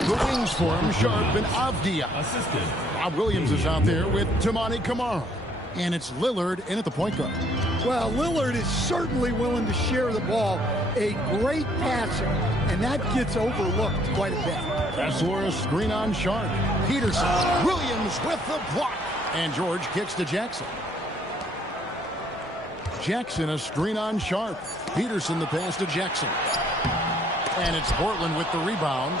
The wings for him, Sharp and Avdia. Rob Williams is out there with Tamani Kamara. And it's Lillard in at the point guard. Well, Lillard is certainly willing to share the ball. A great passer, and that gets overlooked quite a bit. Kessler, a screen on Sharp. Peterson, Williams with the block. And George kicks to Jackson. Jackson, a screen on Sharp. Peterson, the pass to Jackson. And it's Portland with the rebound.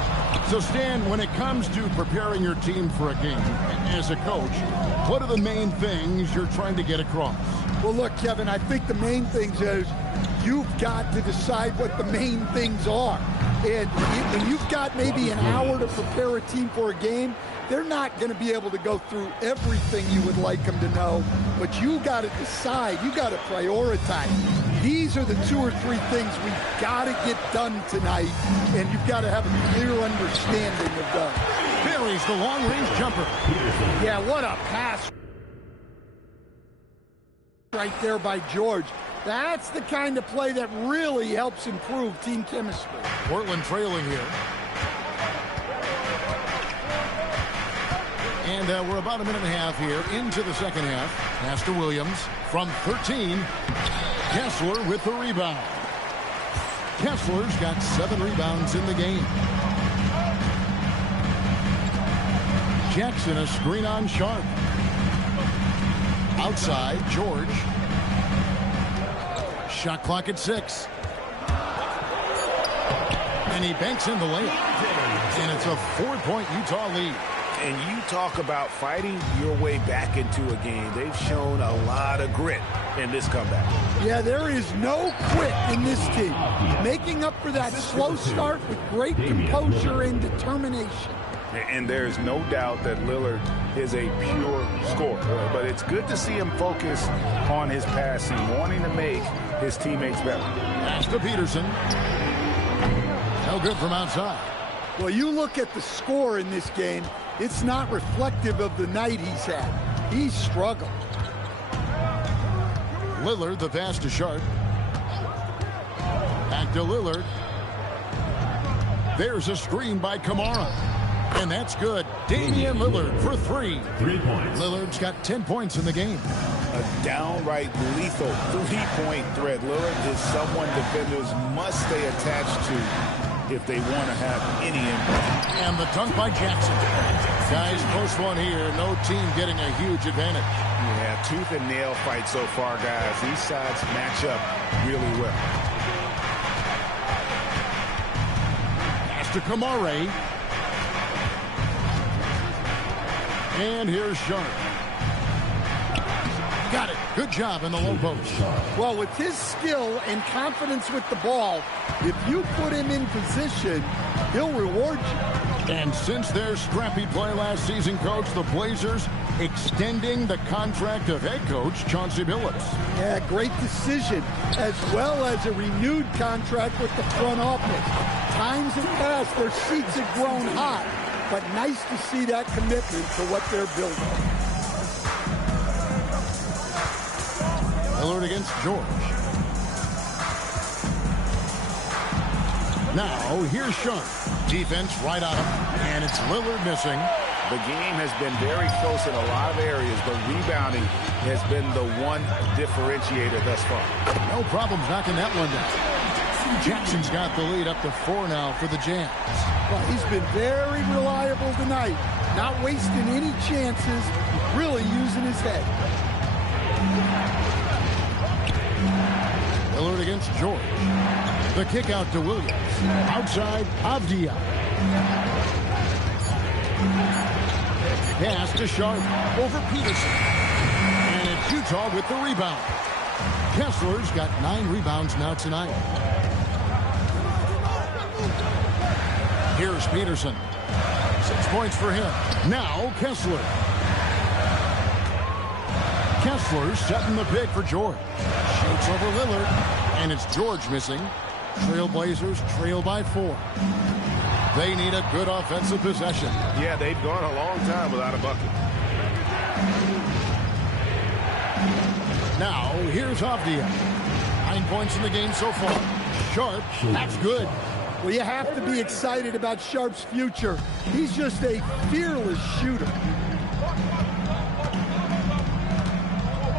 So, Stan, when it comes to preparing your team for a game, as a coach, what are the main things you're trying to get across? Well, look, Kevin, I think the main things is you've got to decide what the main things are. And when you've got maybe an hour to prepare a team for a game, they're not going to be able to go through everything you would like them to know. But you got to decide. You got to prioritize. These are the 2 or 3 things we've got to get done tonight, and you've got to have a clear understanding of those. Buries the long-range jumper. Yeah, what a pass right there by George. That's the kind of play that really helps improve team chemistry. Portland trailing here. And we're about a minute and a half here into the second half. Pass to Williams from 13. Kessler with the rebound. Kessler's got 7 rebounds in the game. Jackson, a screen on Sharp. Outside, George. Shot clock at 6. And he banks in the layup. And it's a 4-point Utah lead. And you talk about fighting your way back into a game. They've shown a lot of grit in this comeback. Yeah, there is no quit in this team. Making up for that slow start with great composure and determination. And there's no doubt that Lillard is a pure scorer. But it's good to see him focus on his passing, wanting to make his teammates better. Pass to Peterson. No good from outside. Well, you look at the score in this game, it's not reflective of the night he's had. He's struggled. Lillard, the pass to Sharp. Back to Lillard. There's a screen by Kamara. And that's good. Damian Lillard for 3. 3 points. Lillard's got 10 points in the game. A downright lethal 3-point threat. Lillard is someone defenders must stay attached to if they want to have any impact. And the dunk by Jackson. Guys, close one here. No team getting a huge advantage. Yeah, tooth and nail fight so far, guys. These sides match up really well. Pass to Kamara. And here's Sharp. Got it. Good job in the low post. Well, with his skill and confidence with the ball, if you put him in position, he'll reward you. And since their scrappy play last season, Coach, the Blazers extending the contract of head coach Chauncey Billups. Yeah, great decision, as well as a renewed contract with the front office. Times have passed, their seats have grown hot, but nice to see that commitment to what they're building. Lillard against George. Now, here's Sharp. Defense right on him, and it's Lillard missing. The game has been very close in a lot of areas, but rebounding has been the one differentiator thus far. No problems knocking that one down. Jackson's got the lead up to 4 now for the Jazz. Well, he's been very reliable tonight, not wasting any chances, really using his head. Lillard against George. The kick out to Williams. Outside, Avdia. Pass to Sharp over Peterson. And it's Utah with the rebound. Kessler's got 9 rebounds now tonight. Here's Peterson. 6 points for him. Now Kessler. Kessler's setting the pick for George. Shoots over Lillard. And it's George missing. Trailblazers trail by 4. They need a good offensive possession. Yeah, they've gone a long time without a bucket. Now, here's Avdia. 9 points in the game so far. Sharp, that's good. Well, you have to be excited about Sharp's future. He's just a fearless shooter.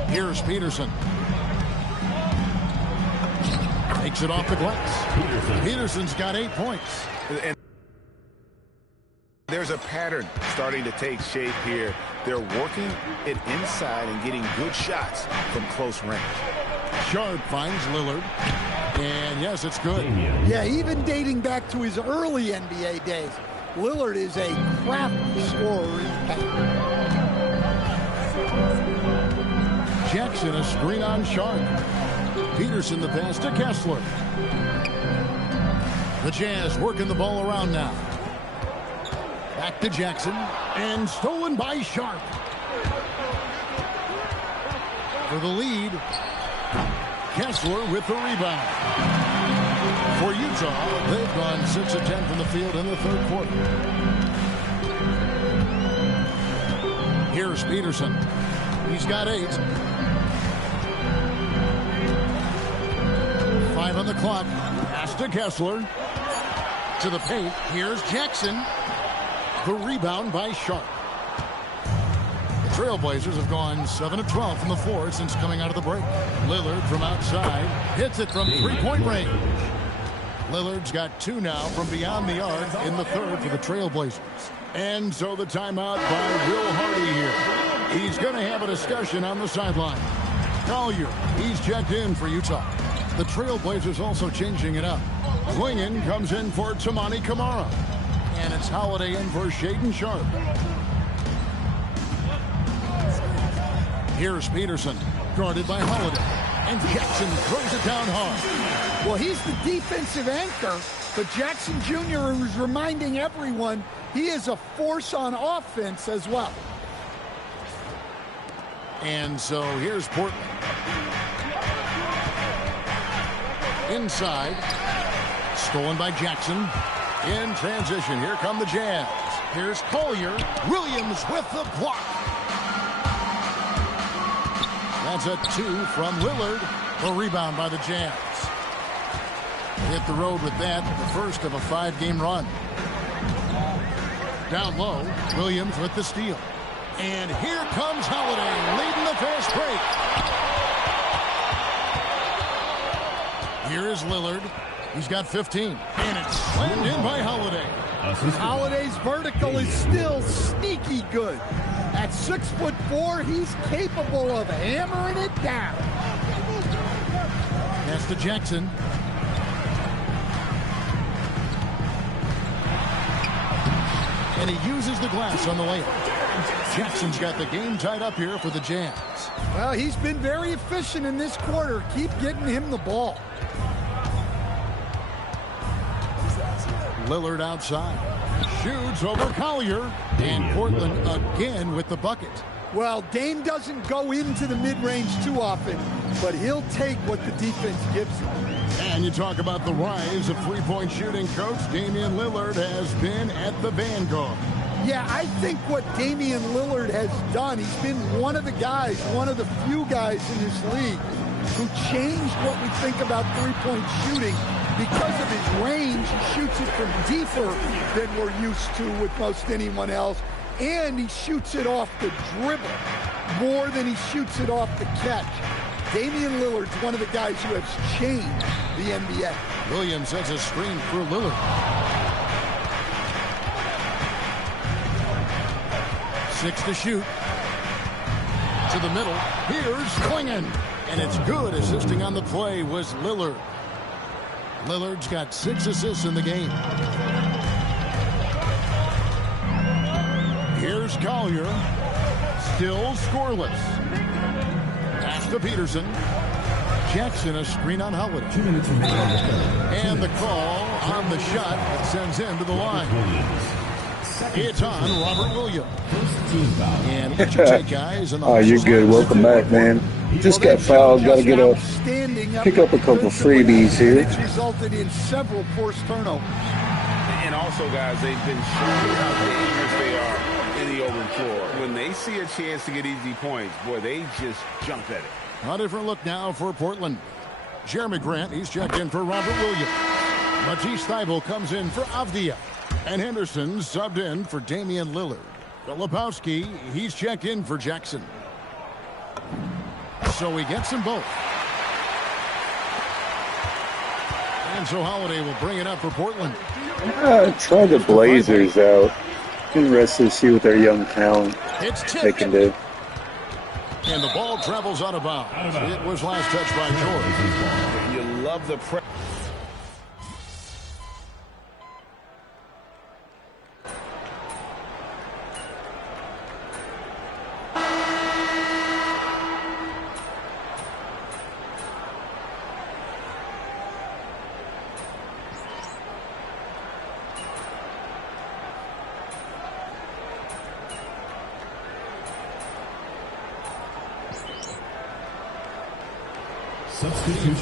Here's Peterson. Takes it off the glass. Peterson's got 8 points. And there's a pattern starting to take shape here. They're working it inside and getting good shots from close range. Sharp finds Lillard. And yes, it's good. Yeah, even dating back to his early NBA days, Lillard is a crafty scorer in paint. Jackson, a screen on Sharp. Peterson the pass to Kessler. The Jazz working the ball around now. Back to Jackson. And stolen by Sharp. For the lead, Kessler with the rebound. For Utah, they've gone 6 of 10 from the field in the third quarter. Here's Peterson. He's got 8. 5 on the clock. Pass to Kessler. To the paint. Here's Jackson. The rebound by Sharp. The Trailblazers have gone 7 of 12 from the floor since coming out of the break. Lillard from outside. Hits it from 3-point range. Lillard's got 2 now from beyond the arc in the third for the Trailblazers. And so the timeout by Will Hardy here. He's going to have a discussion on the sideline. Collier, he's checked in for Utah. The Trailblazers also changing it up. Klingon comes in for Tamani Kamara. And it's Holiday in for Shaedon Sharp. Here's Peterson, guarded by Holiday. And Jackson throws it down hard. Well, he's the defensive anchor, but Jackson Jr. is reminding everyone he is a force on offense as well. And so here's Portland. Inside. Stolen by Jackson. In transition, here come the Jazz. Here's Collier. Williams with the block. That's a 2 from Lillard. A rebound by the Jazz. They hit the road with that, the first of a 5-game run. Down low, Williams with the steal. And here comes Holiday, leading the fast break. Here is Lillard. He's got 15. And it's slammed in by Holiday. Holiday's vertical is still sneaky good. At 6'4", he's capable of hammering it down. Pass to Jackson. And he uses the glass on the layup. Jackson's got the game tied up here for the Jazz. Well, he's been very efficient in this quarter. Keep getting him the ball. Lillard outside. Shoots over Collier. And Portland again with the bucket. Well, Dame doesn't go into the mid-range too often, but he'll take what the defense gives him. And you talk about the rise of three-point shooting, Coach. Damian Lillard has been at the vanguard. Yeah, I think what Damian Lillard has done, he's been one of the guys, one of the few guys in this league who changed what we think about three-point shooting. Because of his range, he shoots it from deeper than we're used to with most anyone else. And he shoots it off the dribble more than he shoots it off the catch. Damian Lillard's one of the guys who has changed the NBA. Williams sets a screen for Lillard. 6 to shoot. To the middle. Here's Klingon. And it's good. Assisting on the play was Lillard. Lillard's got 6 assists in the game. Here's Collier. Still scoreless. Pass to Peterson. Jackson, a screen on Holiday. 2 minutes remaining. And the call on the shot that sends him to the line. It's on Robert Williams. And what you take, guys? Oh, you're good. Welcome back, man. Just got fouled. Got to get up. Pick up a couple freebies here. It's resulted in several forced turnovers. And also, guys, they've been showing how dangerous they are in the open floor. When they see a chance to get easy points, boy, they just jump at it. A different look now for Portland. Jeremy Grant, he's checked in for Robert Williams. Matisse Thybulle comes in for Avdia. And Henderson subbed in for Damian Lillard. Filipowski, he's checked in for Jackson. So he gets them both. And so Holiday will bring it up for Portland. Try the Blazers out. Interested to see what their young talent they can do. And the ball travels out of bounds. It was last touched by George. You love the press.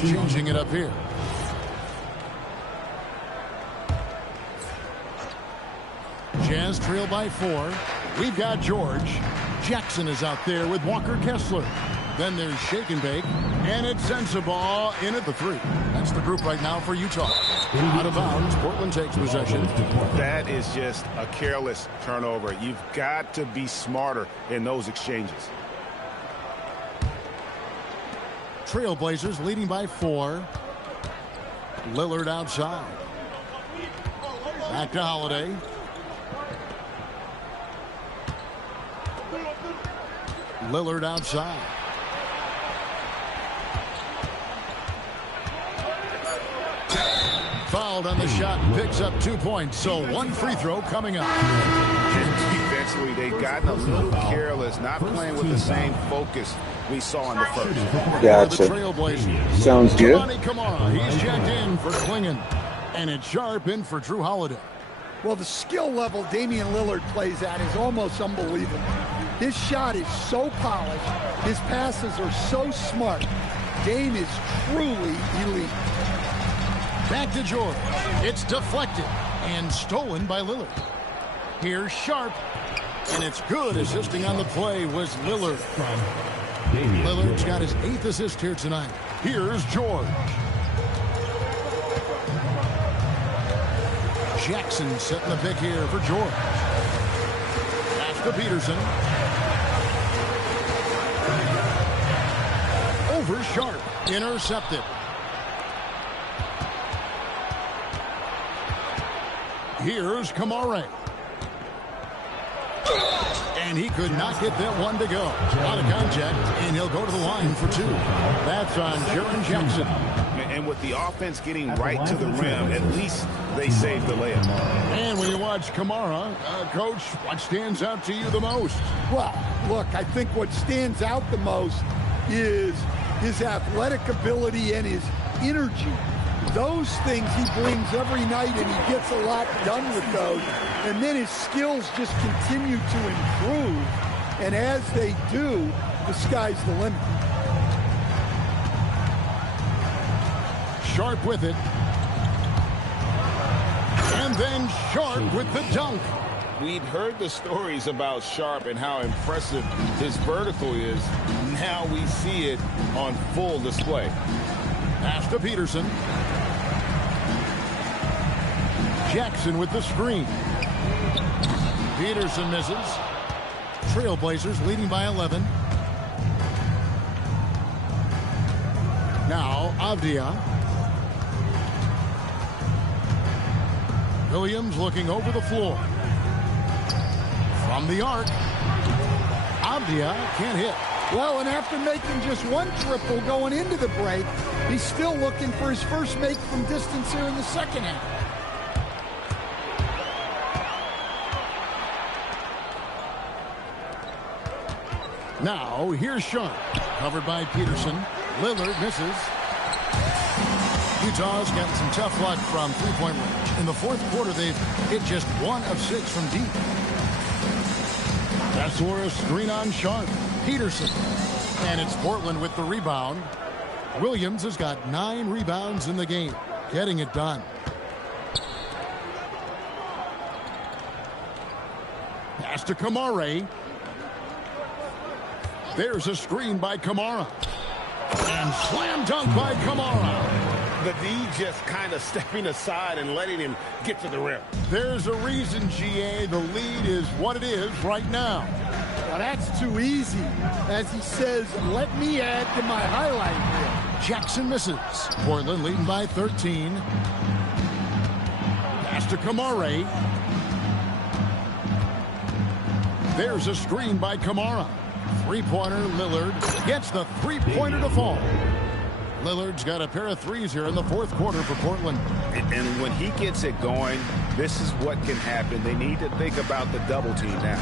Changing it up here. Jazz trail by 4. We've got George. Jackson is out there with Walker Kessler. Then there's Shake and Bake. And it's Sensabaugh in at the 3. That's the group right now for Utah. Out of bounds, Portland takes possession. That is just a careless turnover. You've got to be smarter in those exchanges. Trailblazers leading by 4. Lillard outside. Back to Holiday. Lillard outside. Fouled on the shot, picks up 2 points. So 1 free throw coming up. Defensively, they've gotten a little careless, not playing with the same focus we saw in the first. Gotcha. Sounds good. Kamara, he's checked in for Klingon. And it's Sharp in for Drew Holiday. Well, the skill level Damian Lillard plays at is almost unbelievable. His shot is so polished. His passes are so smart. Dame is truly elite. Back to George. It's deflected and stolen by Lillard. Here's Sharp. And it's good. Assisting on the play was Lillard. Lillard's got his 8th assist here tonight. Here's George. Jackson setting the pick here for George. Pass to Peterson. Over Sharp. Intercepted. Here's Kamara. And he could not get that one to go. Out of contact, and he'll go to the line for 2. That's on Jaren Jackson. And with the offense getting right to the rim, at least they saved the layup. And when you watch Kamara, Coach, what stands out to you the most? Well, look, I think what stands out the most is his athletic ability and his energy. Those things he brings every night, and he gets a lot done with those. And then his skills just continue to improve. And as they do, the sky's the limit. Sharp with it. And then Sharp with the dunk. We'd heard the stories about Sharp and how impressive his vertical is. Now we see it on full display. Pass to Peterson. Jackson with the screen. Peterson misses. Trailblazers leading by 11. Now Avdia. Williams looking over the floor. From the arc. Avdia can't hit. Well, and after making just one triple going into the break, he's still looking for his first make from distance here in the second half. Now, here's Sharp. Covered by Peterson. Lillard misses. Utah's got some tough luck from three-point range. In the fourth quarter, they've hit just 1 of 6 from deep. That's for a screen on Sharp. Peterson. And it's Portland with the rebound. Williams has got 9 rebounds in the game. Getting it done. Pass to Kamara. There's a screen by Kamara. And slam dunk by Kamara. The D just kind of stepping aside and letting him get to the rim. There's a reason, GA. The lead is what it is right now. Well, that's too easy. As he says, let me add to my highlight reel. Jackson misses. Portland leading by 13. Pass to Kamara. There's a screen by Kamara. Three-pointer, Lillard gets the three-pointer to fall. Lillard's got a pair of threes here in the fourth quarter for Portland. And when he gets it going, this is what can happen. They need to think about the double team now.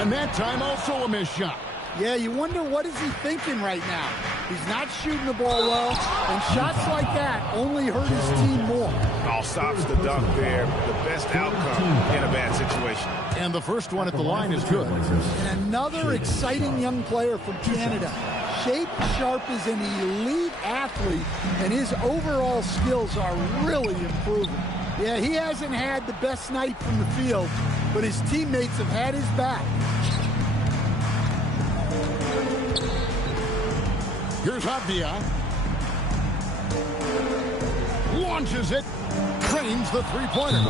And that time also a missed shot. Yeah, you wonder what is he thinking right now. He's not shooting the ball well, and shots like that only hurt his team more. All stops the dunk there. The best outcome in a bad situation. And the first one at the line is good. And another exciting young player from Canada. Shape Sharp is an elite athlete, and his overall skills are really improving. Yeah, he hasn't had the best night from the field, but his teammates have had his back. Here's Avdia. Launches it. Trains the three-pointer.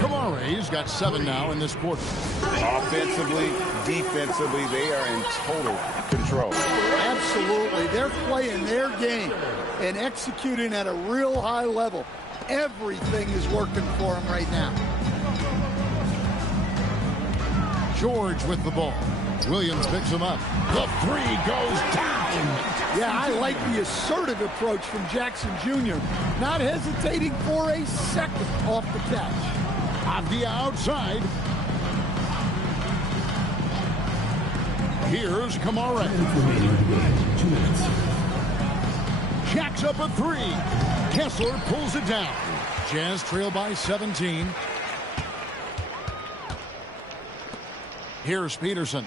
Kamara's got 7 now in this quarter. Offensively, defensively, they are in total control. Absolutely. They're playing their game and executing at a real high level. Everything is working for them right now. George with the ball. Williams picks him up. The three goes down. Yeah, I like the assertive approach from Jackson Jr. Not hesitating for a second off the catch. Avdia outside. Here's Kamara. Jacks up a 3. Kessler pulls it down. Jazz trail by 17. Here's Peterson.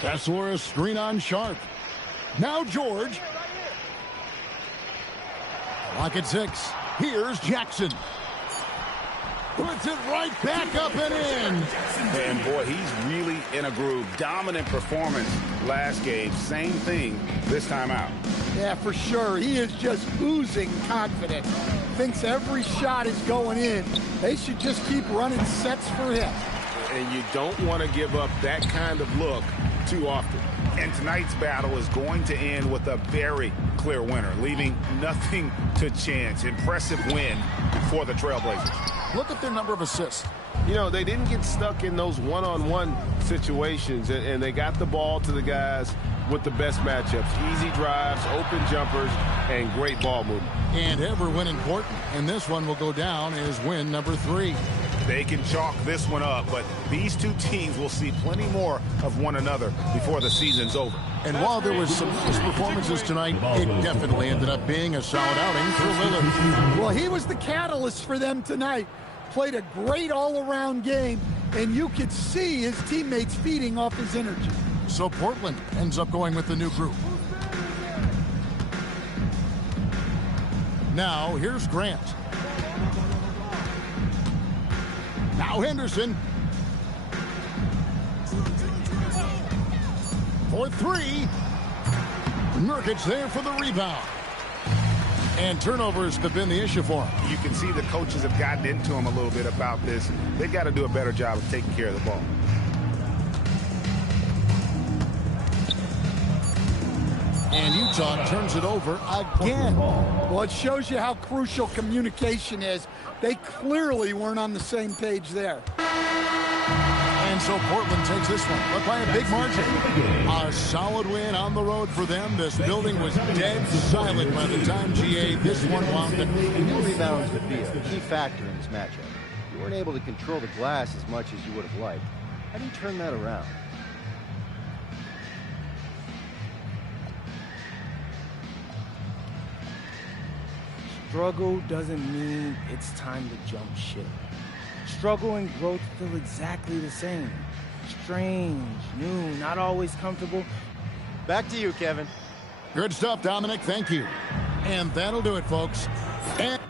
Kessler a screen on Sharp. Now George. Clock at 6. Here's Jackson. Puts it right back up and in. And boy, he's really in a groove. Dominant performance last game. Same thing this time out. Yeah, for sure. He is just oozing confidence. Thinks every shot is going in. They should just keep running sets for him. And you don't want to give up that kind of look too often. And tonight's battle is going to end with a very clear winner, leaving nothing to chance. Impressive win for the Trailblazers. Look at their number of assists. You know, they didn't get stuck in those one-on-one situations, and they got the ball to the guys with the best matchups. Easy drives, open jumpers, and great ball movement. And every win important. And this one will go down as win number 3. They can chalk this one up, but these two teams will see plenty more of one another before the season's over. And while there was some nice performances tonight, it definitely ended up being a solid outing for Lillard. Well, he was the catalyst for them tonight. played a great all-around game, and you could see his teammates feeding off his energy. So Portland ends up going with the new group. Now, here's Grant. Now Henderson. For three. Nurkic there for the rebound. And turnovers have been the issue for him. You can see the coaches have gotten into him a little bit about this. They've got to do a better job of taking care of the ball. And Utah turns it over again. Well, it shows you how crucial communication is. They clearly weren't on the same page there. And so Portland takes this one, but by a big margin. A solid win on the road for them. This building was dead silent by the time this one wound up. New rebounds would be a key factor in this matchup. You weren't able to control the glass as much as you would have liked. How do you turn that around? Struggle doesn't mean it's time to jump ship. Struggle and growth feel exactly the same. Strange, new, not always comfortable. Back to you, Kevin. Good stuff, Dominic. Thank you. And that'll do it, folks. And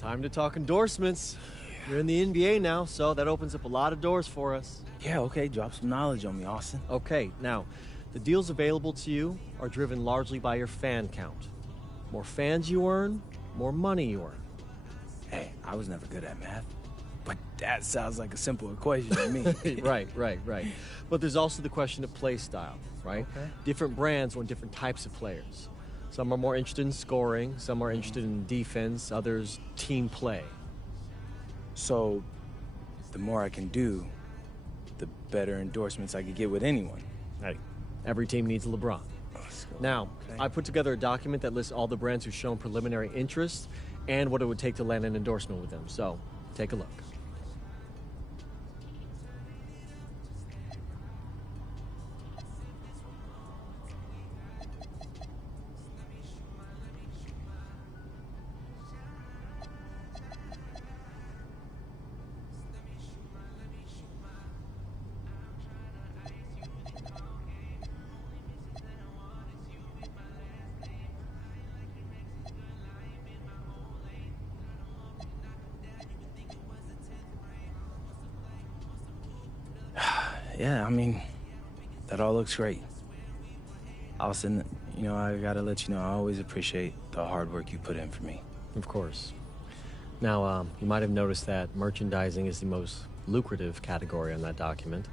Time to talk endorsements. You're in the NBA now, so that opens up a lot of doors for us. Yeah, okay, drop some knowledge on me, Austin. Okay, now, the deals available to you are driven largely by your fan count. More fans you earn, more money you earn. Hey, I was never good at math, but that sounds like a simple equation to me. Right. But there's also the question of play style, right? Okay. Different brands want different types of players. Some are more interested in scoring, some are interested in defense, others team play. So, the more I can do, the better endorsements I could get with anyone. Hey, every team needs a LeBron. Now, I put together a document that lists all the brands who've shown preliminary interest and what it would take to land an endorsement with them. So, take a look. Yeah, I mean, that all looks great. Austin, I gotta let you know, I always appreciate the hard work you put in for me. Of course. Now, you might have noticed that merchandising is the most lucrative category on that document.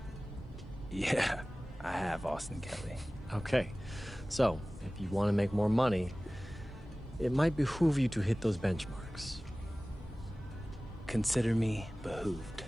Yeah, I have, Austin Kelly. Okay, so if you want to make more money, it might behoove you to hit those benchmarks. Consider me behooved.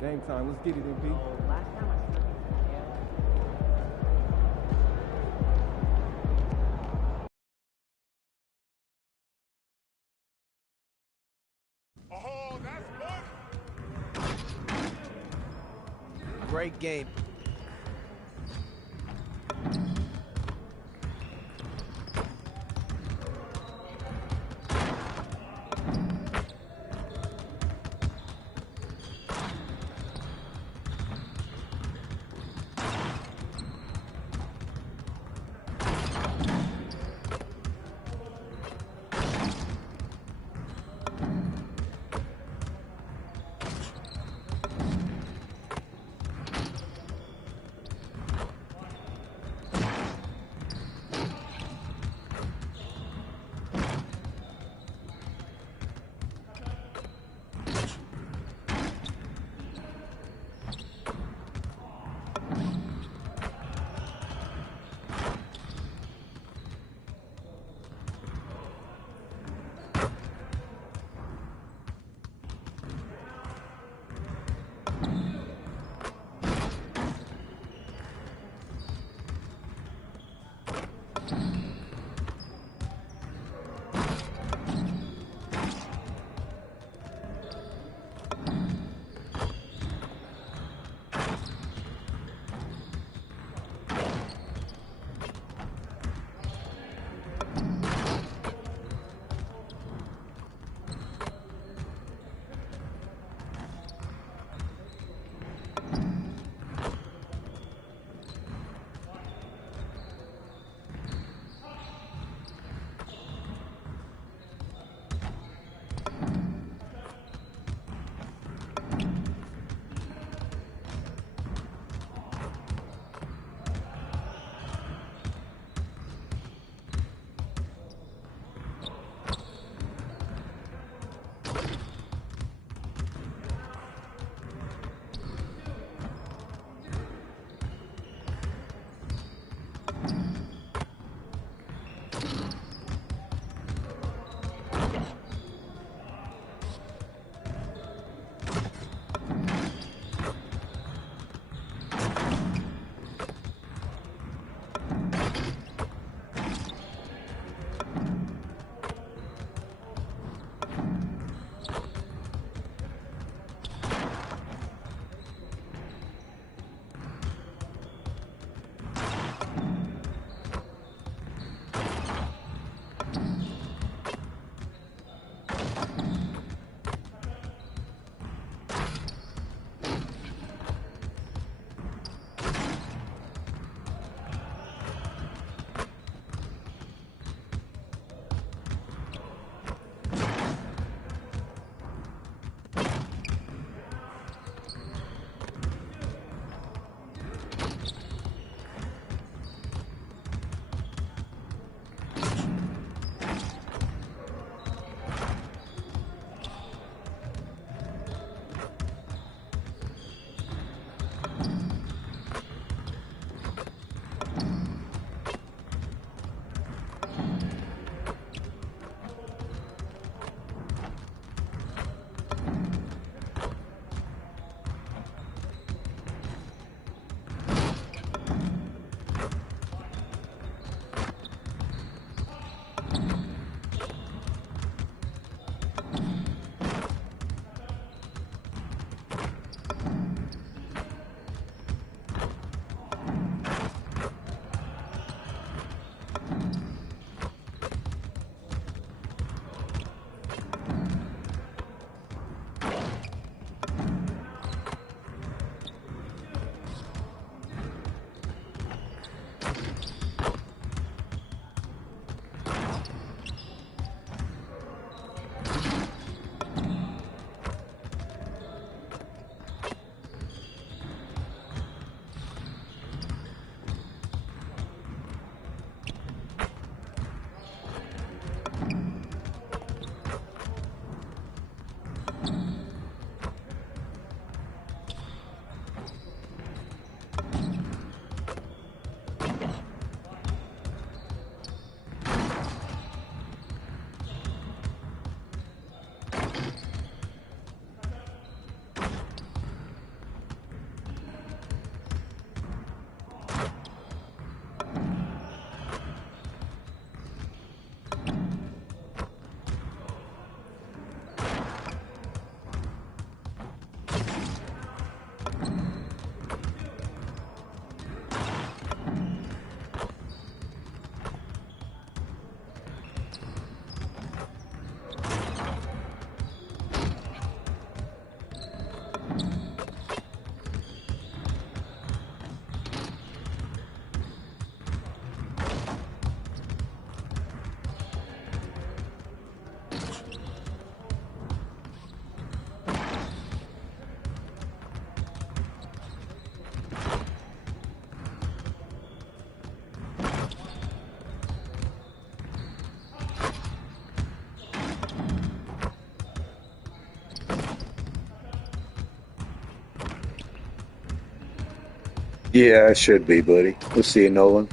Game time. Let's get it, MP. Great game. Yeah, I should be, buddy. We'll see you, Nolan.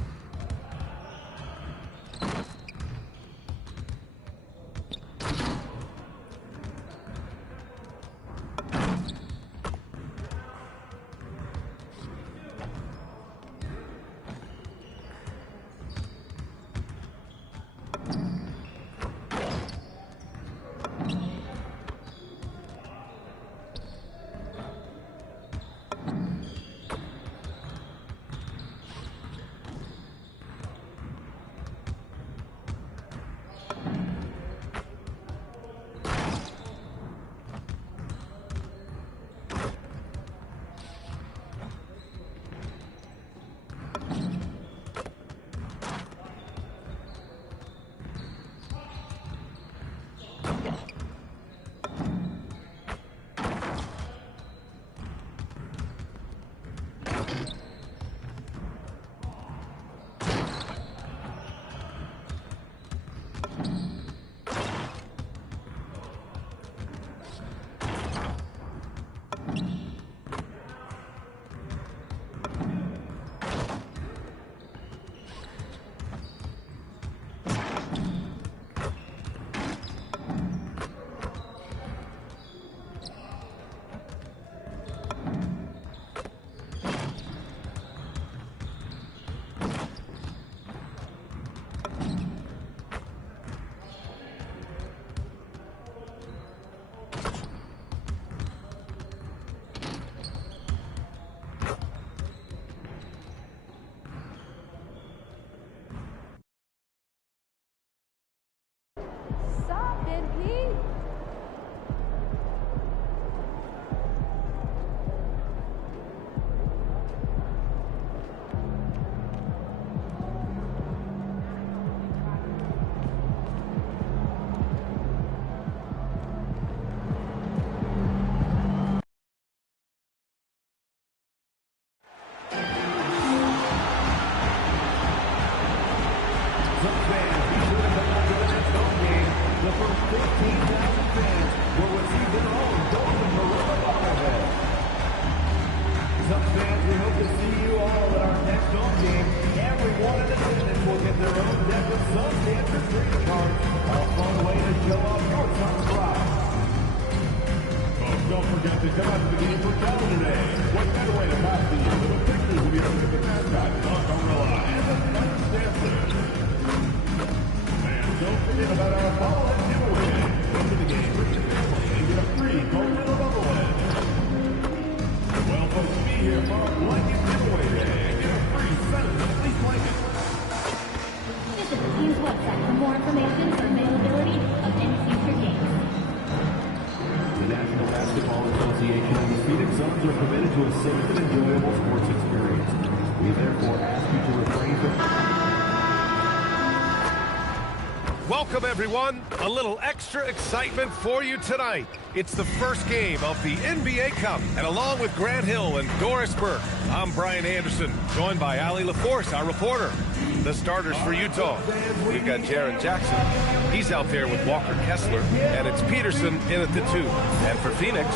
Welcome, everyone. A little extra excitement for you tonight. It's the first game of the NBA Cup, and along with Grant Hill and Doris Burke, I'm Brian Anderson, joined by Allie LaForce, our reporter. The starters for Utah. We've got Jaren Jackson. He's out there with Walker Kessler, and it's Peterson in at the 2. And for Phoenix,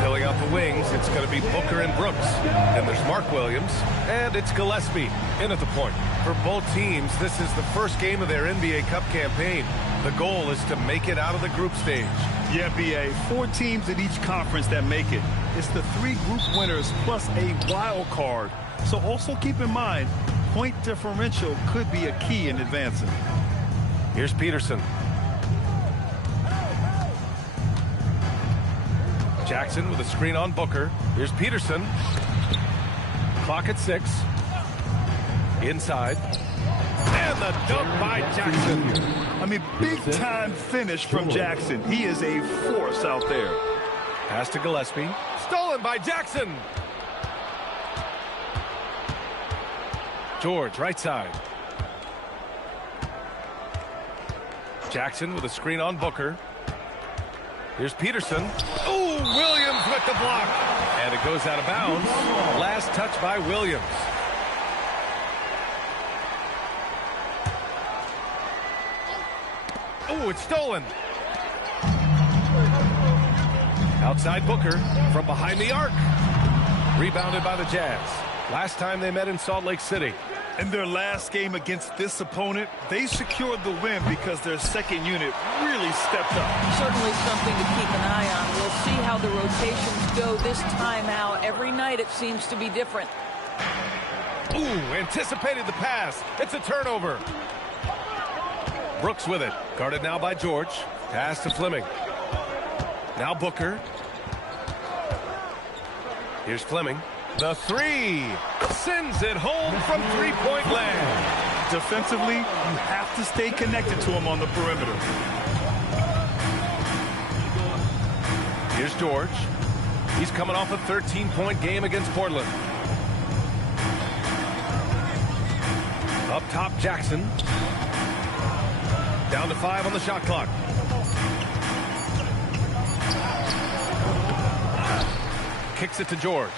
filling out the wings, it's going to be Booker and Brooks. Then there's Mark Williams, and it's Gillespie in at the point. For both teams, this is the first game of their NBA Cup campaign. The goal is to make it out of the group stage. Yeah, B.A., 4 teams in each conference that make it. It's the 3 group winners plus a wild card. So also keep in mind, point differential could be a key in advancing. Here's Peterson. Jackson with a screen on Booker. Here's Peterson. Clock at 6. Inside. And the dunk by Jackson. I mean, big-time finish from Jackson. He is a force out there. Pass to Gillespie. Stolen by Jackson. George, right side. Jackson with a screen on Booker. Here's Peterson. Ooh, Williams with the block. And it goes out of bounds. Last touch by Williams. Oh, it's stolen. Outside Booker from behind the arc. Rebounded by the Jazz. Last time they met in Salt Lake City. In their last game against this opponent, they secured the win because their second unit really stepped up. Certainly something to keep an eye on. We'll see how the rotations go this time out. Every night it seems to be different. Ooh, anticipated the pass. It's a turnover. Brooks with it. Guarded now by George. Pass to Fleming. Now Booker. Here's Fleming. The three. Sends it home from three-point land. Defensively, you have to stay connected to him on the perimeter. Here's George. He's coming off a 13-point game against Portland. Up top, Jackson. Down to 5 on the shot clock. Kicks it to George.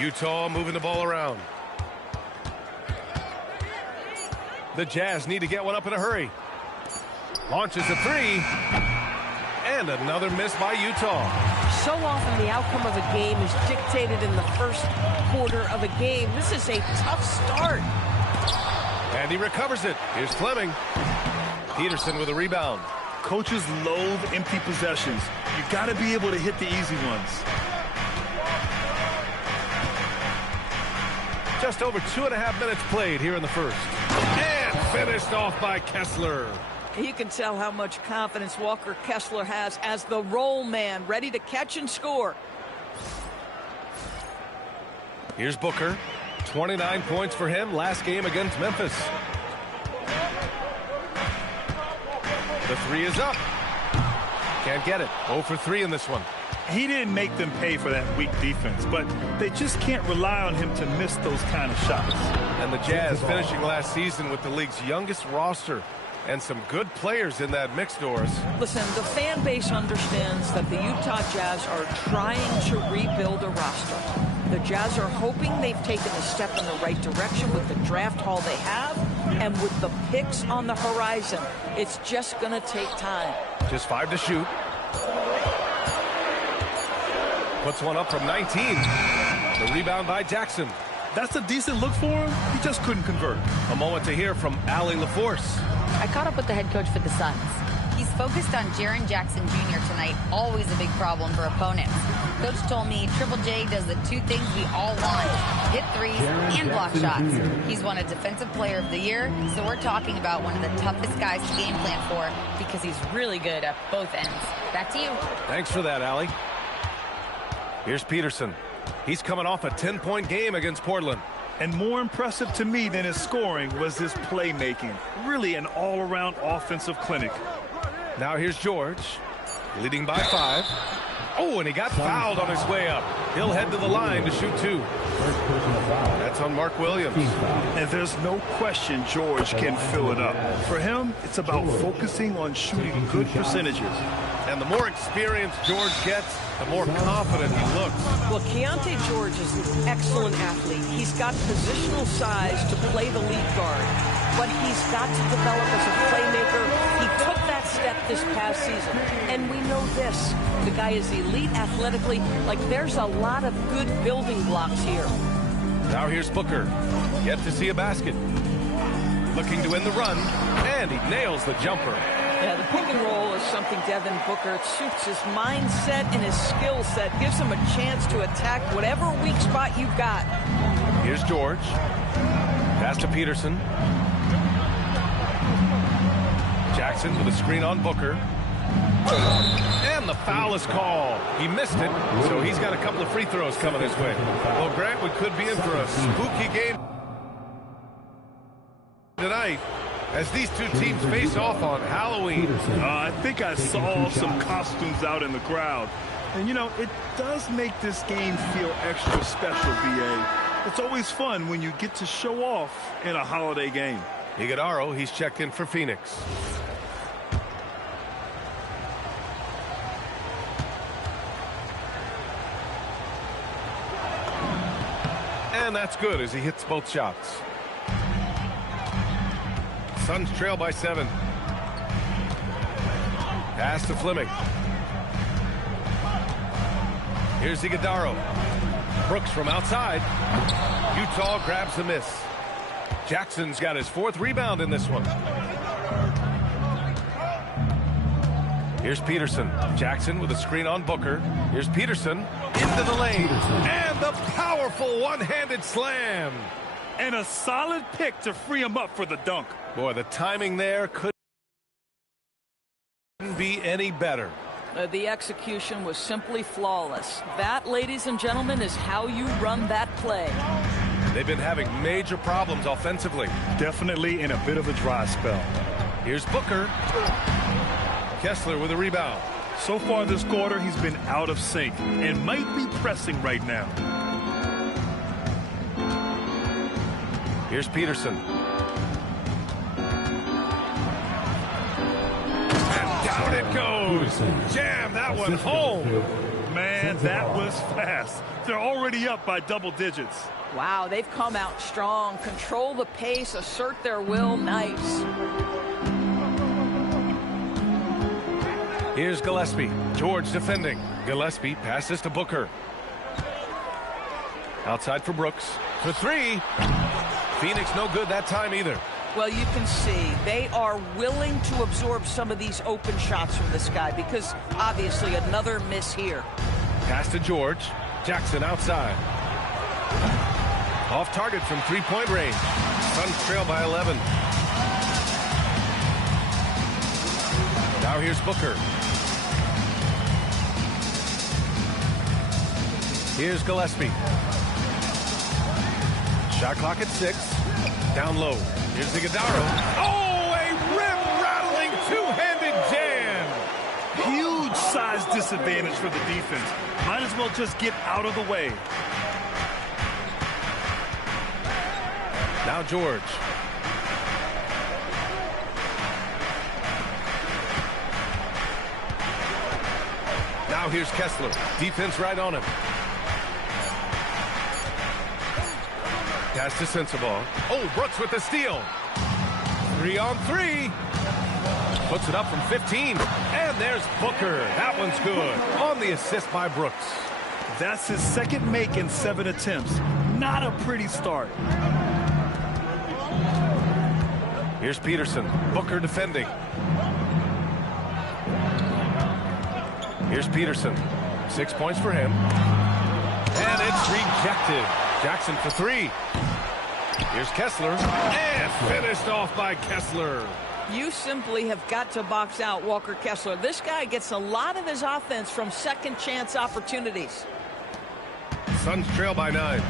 Utah moving the ball around. The Jazz need to get one up in a hurry. Launches a three. And another miss by Utah. So often the outcome of a game is dictated in the first quarter of a game. This is a tough start. And he recovers it. Here's Fleming. Peterson with a rebound. Coaches loathe empty possessions. You got to be able to hit the easy ones. Just over 2.5 minutes played here in the first. And finished off by Kessler. You can tell how much confidence Walker Kessler has as the roll man, ready to catch and score. Here's Booker. 29 points for him last game against Memphis. The three is up. Can't get it. 0 for 3 in this one. He didn't make them pay for that weak defense, but they just can't rely on him to miss those kind of shots. And the Jazz finishing last season with the league's youngest roster and some good players in that mix, Doris. Listen, the fan base understands that the Utah Jazz are trying to rebuild a roster. The Jazz are hoping they've taken a step in the right direction with the draft haul they have, and with the picks on the horizon, it's just going to take time. Just 5 to shoot. Puts one up from 19. The rebound by Jackson. That's a decent look for him. He just couldn't convert. A moment to hear from Allie LaForce. I caught up with the head coach for the Suns. He's focused on Jaren Jackson Jr. tonight, always a big problem for opponents. Coach told me Triple J does the two things we all want, hit threes and block shots. He's won a Defensive Player of the Year, so we're talking about one of the toughest guys to game plan for because he's really good at both ends. Back to you. Thanks for that, Allie. Here's Peterson. He's coming off a 10-point game against Portland. And more impressive to me than his scoring was his playmaking. Really an all-around offensive clinic. Now here's George, leading by 5. Oh, and he got fouled on his way up. He'll head to the line to shoot 2. That's on Mark Williams. And there's no question George can fill it up. For him, it's about focusing on shooting good percentages. And the more experience George gets, the more confident he looks. Well, Keontae George is an excellent athlete. He's got positional size to play the lead guard, but he's got to develop as a playmaker. He took that step this past season, and we know this. The guy is elite athletically. Like, there's a lot of good building blocks here. Now here's Booker. Yet to see a basket. Looking to win the run, and he nails the jumper. Yeah, the pick and roll is something Devin Booker suits his mindset and his skill set. Gives him a chance to attack whatever weak spot you've got. Here's George. Pass to Peterson. Jackson with a screen on Booker. And the foul is called. He missed it, so he's got a couple of free throws coming his way. Well, Grant, we could be in for a spooky game tonight as these two teams face off on Halloween. I think I saw some costumes out in the crowd. And, you know, it does make this game feel extra special, B.A. It's always fun when you get to show off in a holiday game. Iguodaro, he's checked in for Phoenix. And that's good as he hits both shots. Suns trail by 7. Pass to Fleming. Here's Iguodaro. Brooks from outside. Utah grabs the miss. Jackson's got his 4th rebound in this one. Here's Peterson. Jackson with a screen on Booker. Here's Peterson into the lane. And the powerful one-handed slam. And a solid pick to free him up for the dunk. Boy, the timing there couldn't be any better. The execution was simply flawless. That, ladies and gentlemen, is how you run that play. They've been having major problems offensively. Definitely in a bit of a dry spell. Here's Booker. Kessler with a rebound. So far this quarter, he's been out of sync and might be pressing right now. Here's Peterson. And down it goes. Jam that one home. Man, that was fast. They're already up by double digits. Wow, they've come out strong. Control the pace, assert their will. Nice. Here's Gillespie. George defending. Gillespie passes to Booker. Outside for Brooks. For 3. Phoenix no good that time either. Well, you can see they are willing to absorb some of these open shots from this guy because obviously another miss here. Pass to George. Jackson outside. Off target from 3-point range. Suns trail by 11. Now here's Booker. Here's Gillespie. Shot clock at 6. Down low. Here's Iguodala. Oh, a rim-rattling two-handed jam. Huge size disadvantage for the defense. Might as well just get out of the way. Now George. Now here's Kessler. Defense right on him. Pass to Sensabaugh. Oh, Brooks with the steal. 3-on-3. Puts it up from 15. And there's Booker. That one's good. On the assist by Brooks. That's his 2nd make in 7 attempts. Not a pretty start. Here's Peterson. Booker defending. Here's Peterson. 6 points for him. And it's rejected. Jackson for 3. Here's Kessler. And finished off by Kessler. You simply have got to box out Walker Kessler. This guy gets a lot of his offense from second chance opportunities. Suns trail by 9.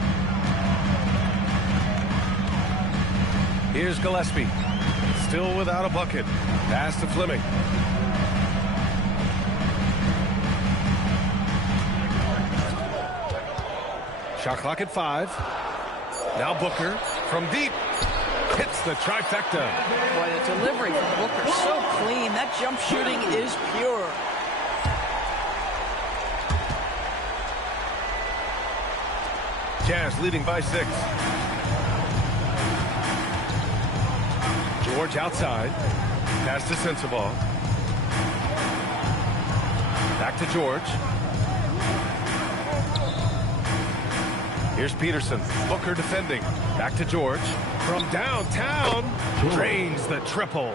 Here's Gillespie. Still without a bucket. Pass to Fleming. Shot clock at 5. Now Booker from deep. Hits the trifecta. Boy, the delivery from Booker so clean. That jump shooting is pure. Jazz leading by 6. George outside. Pass to Sensabaugh. Back to George. Here's Peterson. Booker defending. Back to George. From downtown. Drains the triple.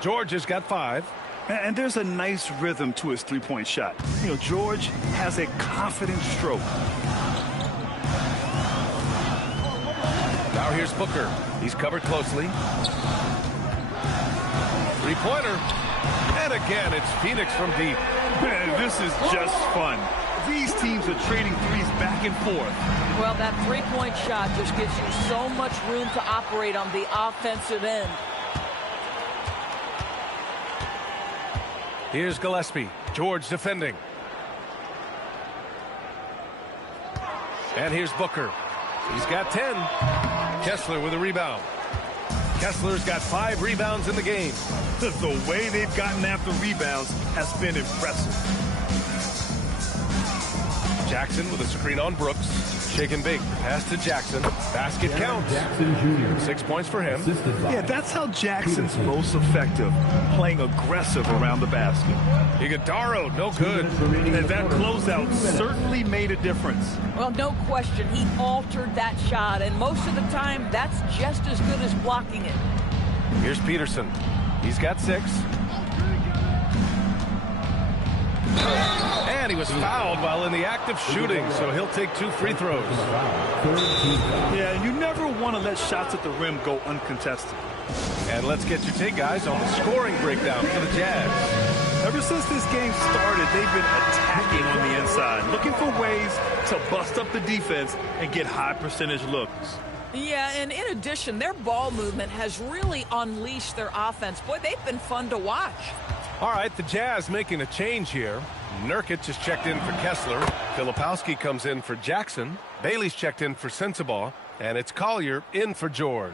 George has got 5. And there's a nice rhythm to his 3-point shot. You know, George has a confident stroke. Now here's Booker. He's covered closely. 3-pointer. And again, it's Phoenix from deep. Man, this is just fun. These teams are trading threes back and forth. Well, that 3-point shot just gives you so much room to operate on the offensive end. Here's Gillespie. George defending. And here's Booker. He's got 10. Kessler with a rebound. Kessler's got 5 rebounds in the game. The way they've gotten after rebounds has been impressive. Jackson with a screen on Brooks. Shaken big. Pass to Jackson. Basket count. Jackson Jr. 6 points for him. Yeah, that's how Jackson's most effective, playing aggressive around the basket. Iguodaro, no good. And that closeout certainly made a difference. Well, no question. He altered that shot, and most of the time, that's just as good as blocking it. Here's Peterson. He's got 6. And he was fouled while in the act of shooting, so he'll take 2 free throws. Yeah, you never want to let shots at the rim go uncontested. And let's get your take, guys, on the scoring breakdown for the Jazz. Ever since this game started, they've been attacking on the inside, looking for ways to bust up the defense and get high percentage looks. Yeah, and in addition, their ball movement has really unleashed their offense. Boy, they've been fun to watch. All right, the Jazz making a change here. Nurkic is checked in for Kessler. Filipowski comes in for Jackson. Bailey's checked in for Sensabaugh. And it's Collier in for George.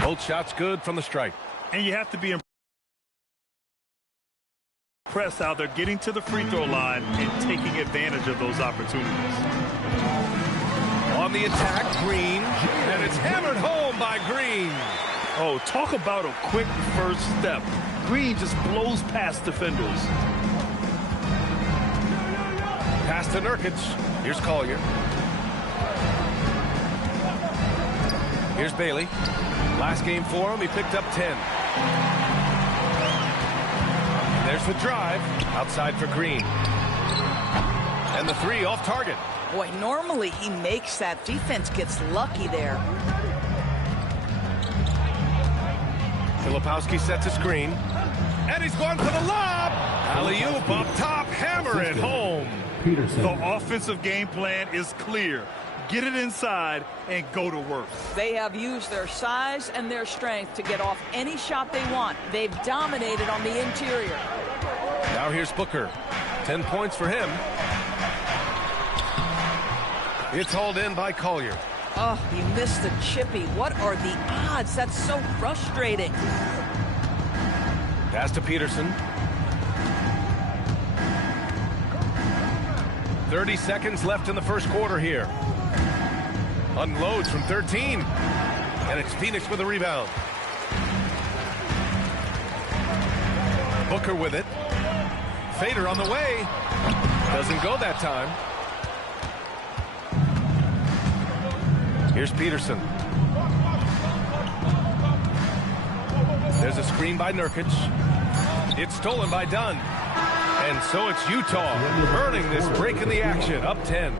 Both shots good from the strike. And you have to be impressed how they're getting to the free throw line and taking advantage of those opportunities. On the attack, Green, and it's hammered home by Green. Oh, talk about a quick first step. Green just blows past defenders. Pass to Nurkic. Here's Collier. Here's Bailey. Last game for him, he picked up 10. And there's the drive. Outside for Green. And the 3 off target. Boy, normally he makes that. Defense gets lucky there. Filipowski sets a screen. And he's going for the lob. Alley-oop up top, hammer it home. The offensive game plan is clear. Get it inside and go to work. They have used their size and their strength to get off any shot they want. They've dominated on the interior. Now here's Booker. 10 points for him. It's hauled in by Collier. Oh, he missed the chippy. What are the odds? That's so frustrating. Pass to Peterson. 30 seconds left in the first quarter here. Unloads from 13. And it's Phoenix with a rebound. Booker with it. Fader on the way. Doesn't go that time. Here's Peterson. There's a screen by Nurkic. It's stolen by Dunn. And so it's Utah earning this break in the action, up 10.